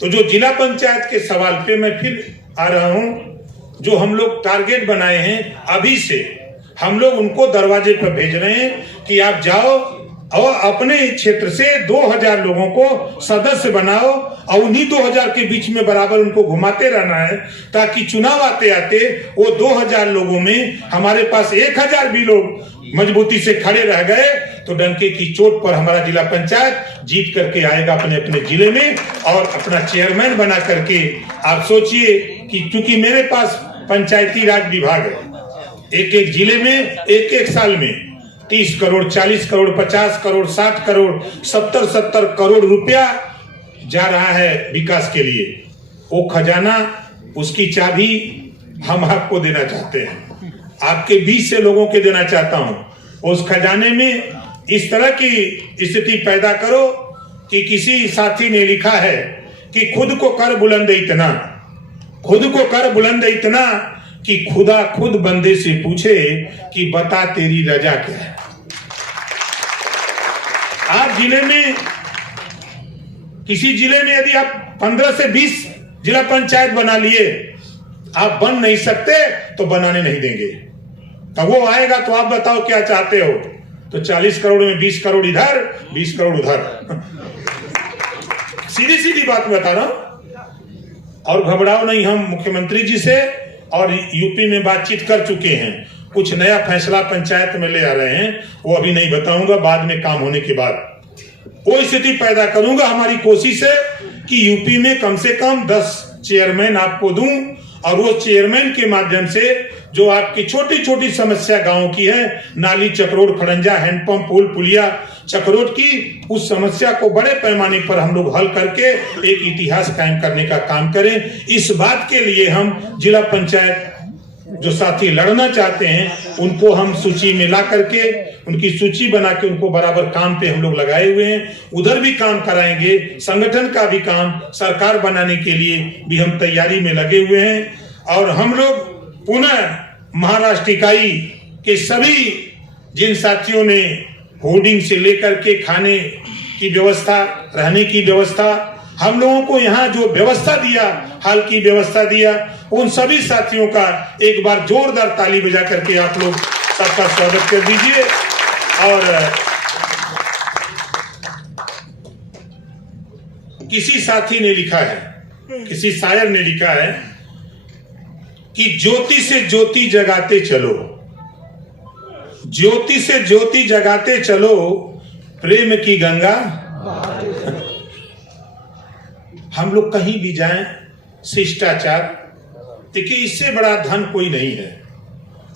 तो जो जिला पंचायत के सवाल पे मैं फिर आ रहा हूं, जो हम लोग टारगेट बनाए हैं अभी से, हम लोग उनको दरवाजे पर भेज रहे हैं कि आप जाओ और अपने क्षेत्र से 2000 लोगों को सदस्य बनाओ और उन्हीं 2000 के बीच में बराबर उनको घुमाते रहना है, ताकि चुनाव आते आते वो 2000 लोगों में हमारे पास 1000 भी लोग मजबूती से खड़े रह गए तो डंके की चोट पर हमारा जिला पंचायत जीत करके आएगा अपने अपने जिले में और अपना चेयरमैन बना करके। आप सोचिए कि क्योंकि मेरे पास पंचायती राज विभाग है, एक एक जिले में एक एक साल में 30 करोड़, 40 करोड़, 50 करोड़, 60 करोड़, 70 करोड़ रुपया जा रहा है विकास के लिए। वो खजाना, उसकी चाबी हम आपको देना चाहते हैं, आपके बीच से लोगों के देना चाहता हूं। उस खजाने में इस तरह की स्थिति पैदा करो कि किसी साथी ने लिखा है कि खुद को कर बुलंद इतना, खुद को कर बुलंद इतना कि खुदा खुद बंदे से पूछे कि बता तेरी रजा क्या है। आप जिले में, किसी जिले में यदि आप 15 से 20 जिला पंचायत बना लिए, आप बन नहीं सकते तो बनाने नहीं देंगे। तो वो आएगा तो आप बताओ क्या चाहते हो, तो 40 करोड़ में 20 करोड़ इधर, 20 करोड़ उधर। सीधी सीधी बात बता रहा हूं। और घबराओ नहीं, हम मुख्यमंत्री जी से और यूपी में बातचीत कर चुके हैं। कुछ नया फैसला पंचायत में ले आ रहे हैं, वो अभी नहीं बताऊंगा, बाद में काम होने के बाद वो स्थिति पैदा करूंगा। हमारी कोशिश है कि यूपी में कम से कम 10 चेयरमैन आपको दूं, और वो चेयरमैन के माध्यम से जो आपकी छोटी छोटी समस्या गांव की है, नाली, चक्रोड, खड़ंजा, हैंडपंप, पुल, पुलिया, चक्रोड की, उस समस्या को बड़े पैमाने पर हम लोग हल करके एक इतिहास कायम करने का काम करें। इस बात के लिए हम जिला पंचायत जो साथी लड़ना चाहते हैं उनको हम सूची में ला करके, उनकी सूची बना के उनको बराबर काम पे हम लोग लगाए हुए हैं। उधर भी काम कराएंगे, संगठन का भी काम, सरकार बनाने के लिए भी हम तैयारी में लगे हुए हैं। और हम लोग पुनः महाराष्ट्र इकाई के सभी जिन साथियों ने होर्डिंग से लेकर के खाने की व्यवस्था, रहने की व्यवस्था, हम लोगों को यहाँ जो व्यवस्था दिया, हाल की व्यवस्था दिया, उन सभी साथियों का एक बार जोरदार ताली बजा करके आप लोग सबका स्वागत कर दीजिए। और किसी साथी ने लिखा है, किसी शायर ने लिखा है कि ज्योति से ज्योति जगाते चलो, ज्योति से ज्योति जगाते चलो, प्रेम की गंगा। हम लोग कहीं भी जाएं, शिष्टाचार, देखिए इससे बड़ा धन कोई नहीं है।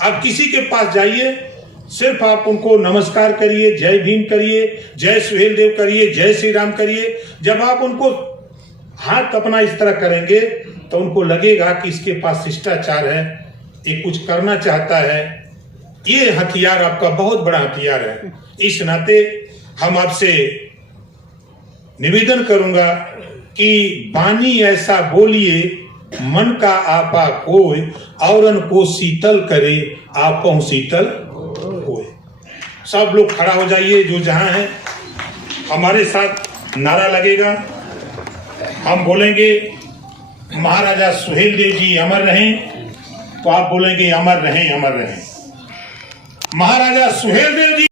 आप किसी के पास जाइए, सिर्फ आप उनको नमस्कार करिए, जय भीम करिए, जय सुहेल देव करिए, जय श्री राम करिए। जब आप उनको हाथ अपना इस तरह करेंगे तो उनको लगेगा कि इसके पास शिष्टाचार है, ये कुछ करना चाहता है। ये हथियार आपका बहुत बड़ा हथियार है। इस नाते हम आपसे निवेदन करूंगा कि बानी ऐसा बोलिए, मन का आपा कोय, औरन को शीतल करे, आपो शीतल होए। सब लोग खड़ा हो जाइए जो जहां है, हमारे साथ नारा लगेगा। हम बोलेंगे महाराजा सुहेल देव जी अमर रहें, तो आप बोलेंगे अमर रहें, अमर रहें। महाराजा सुहेल देव जी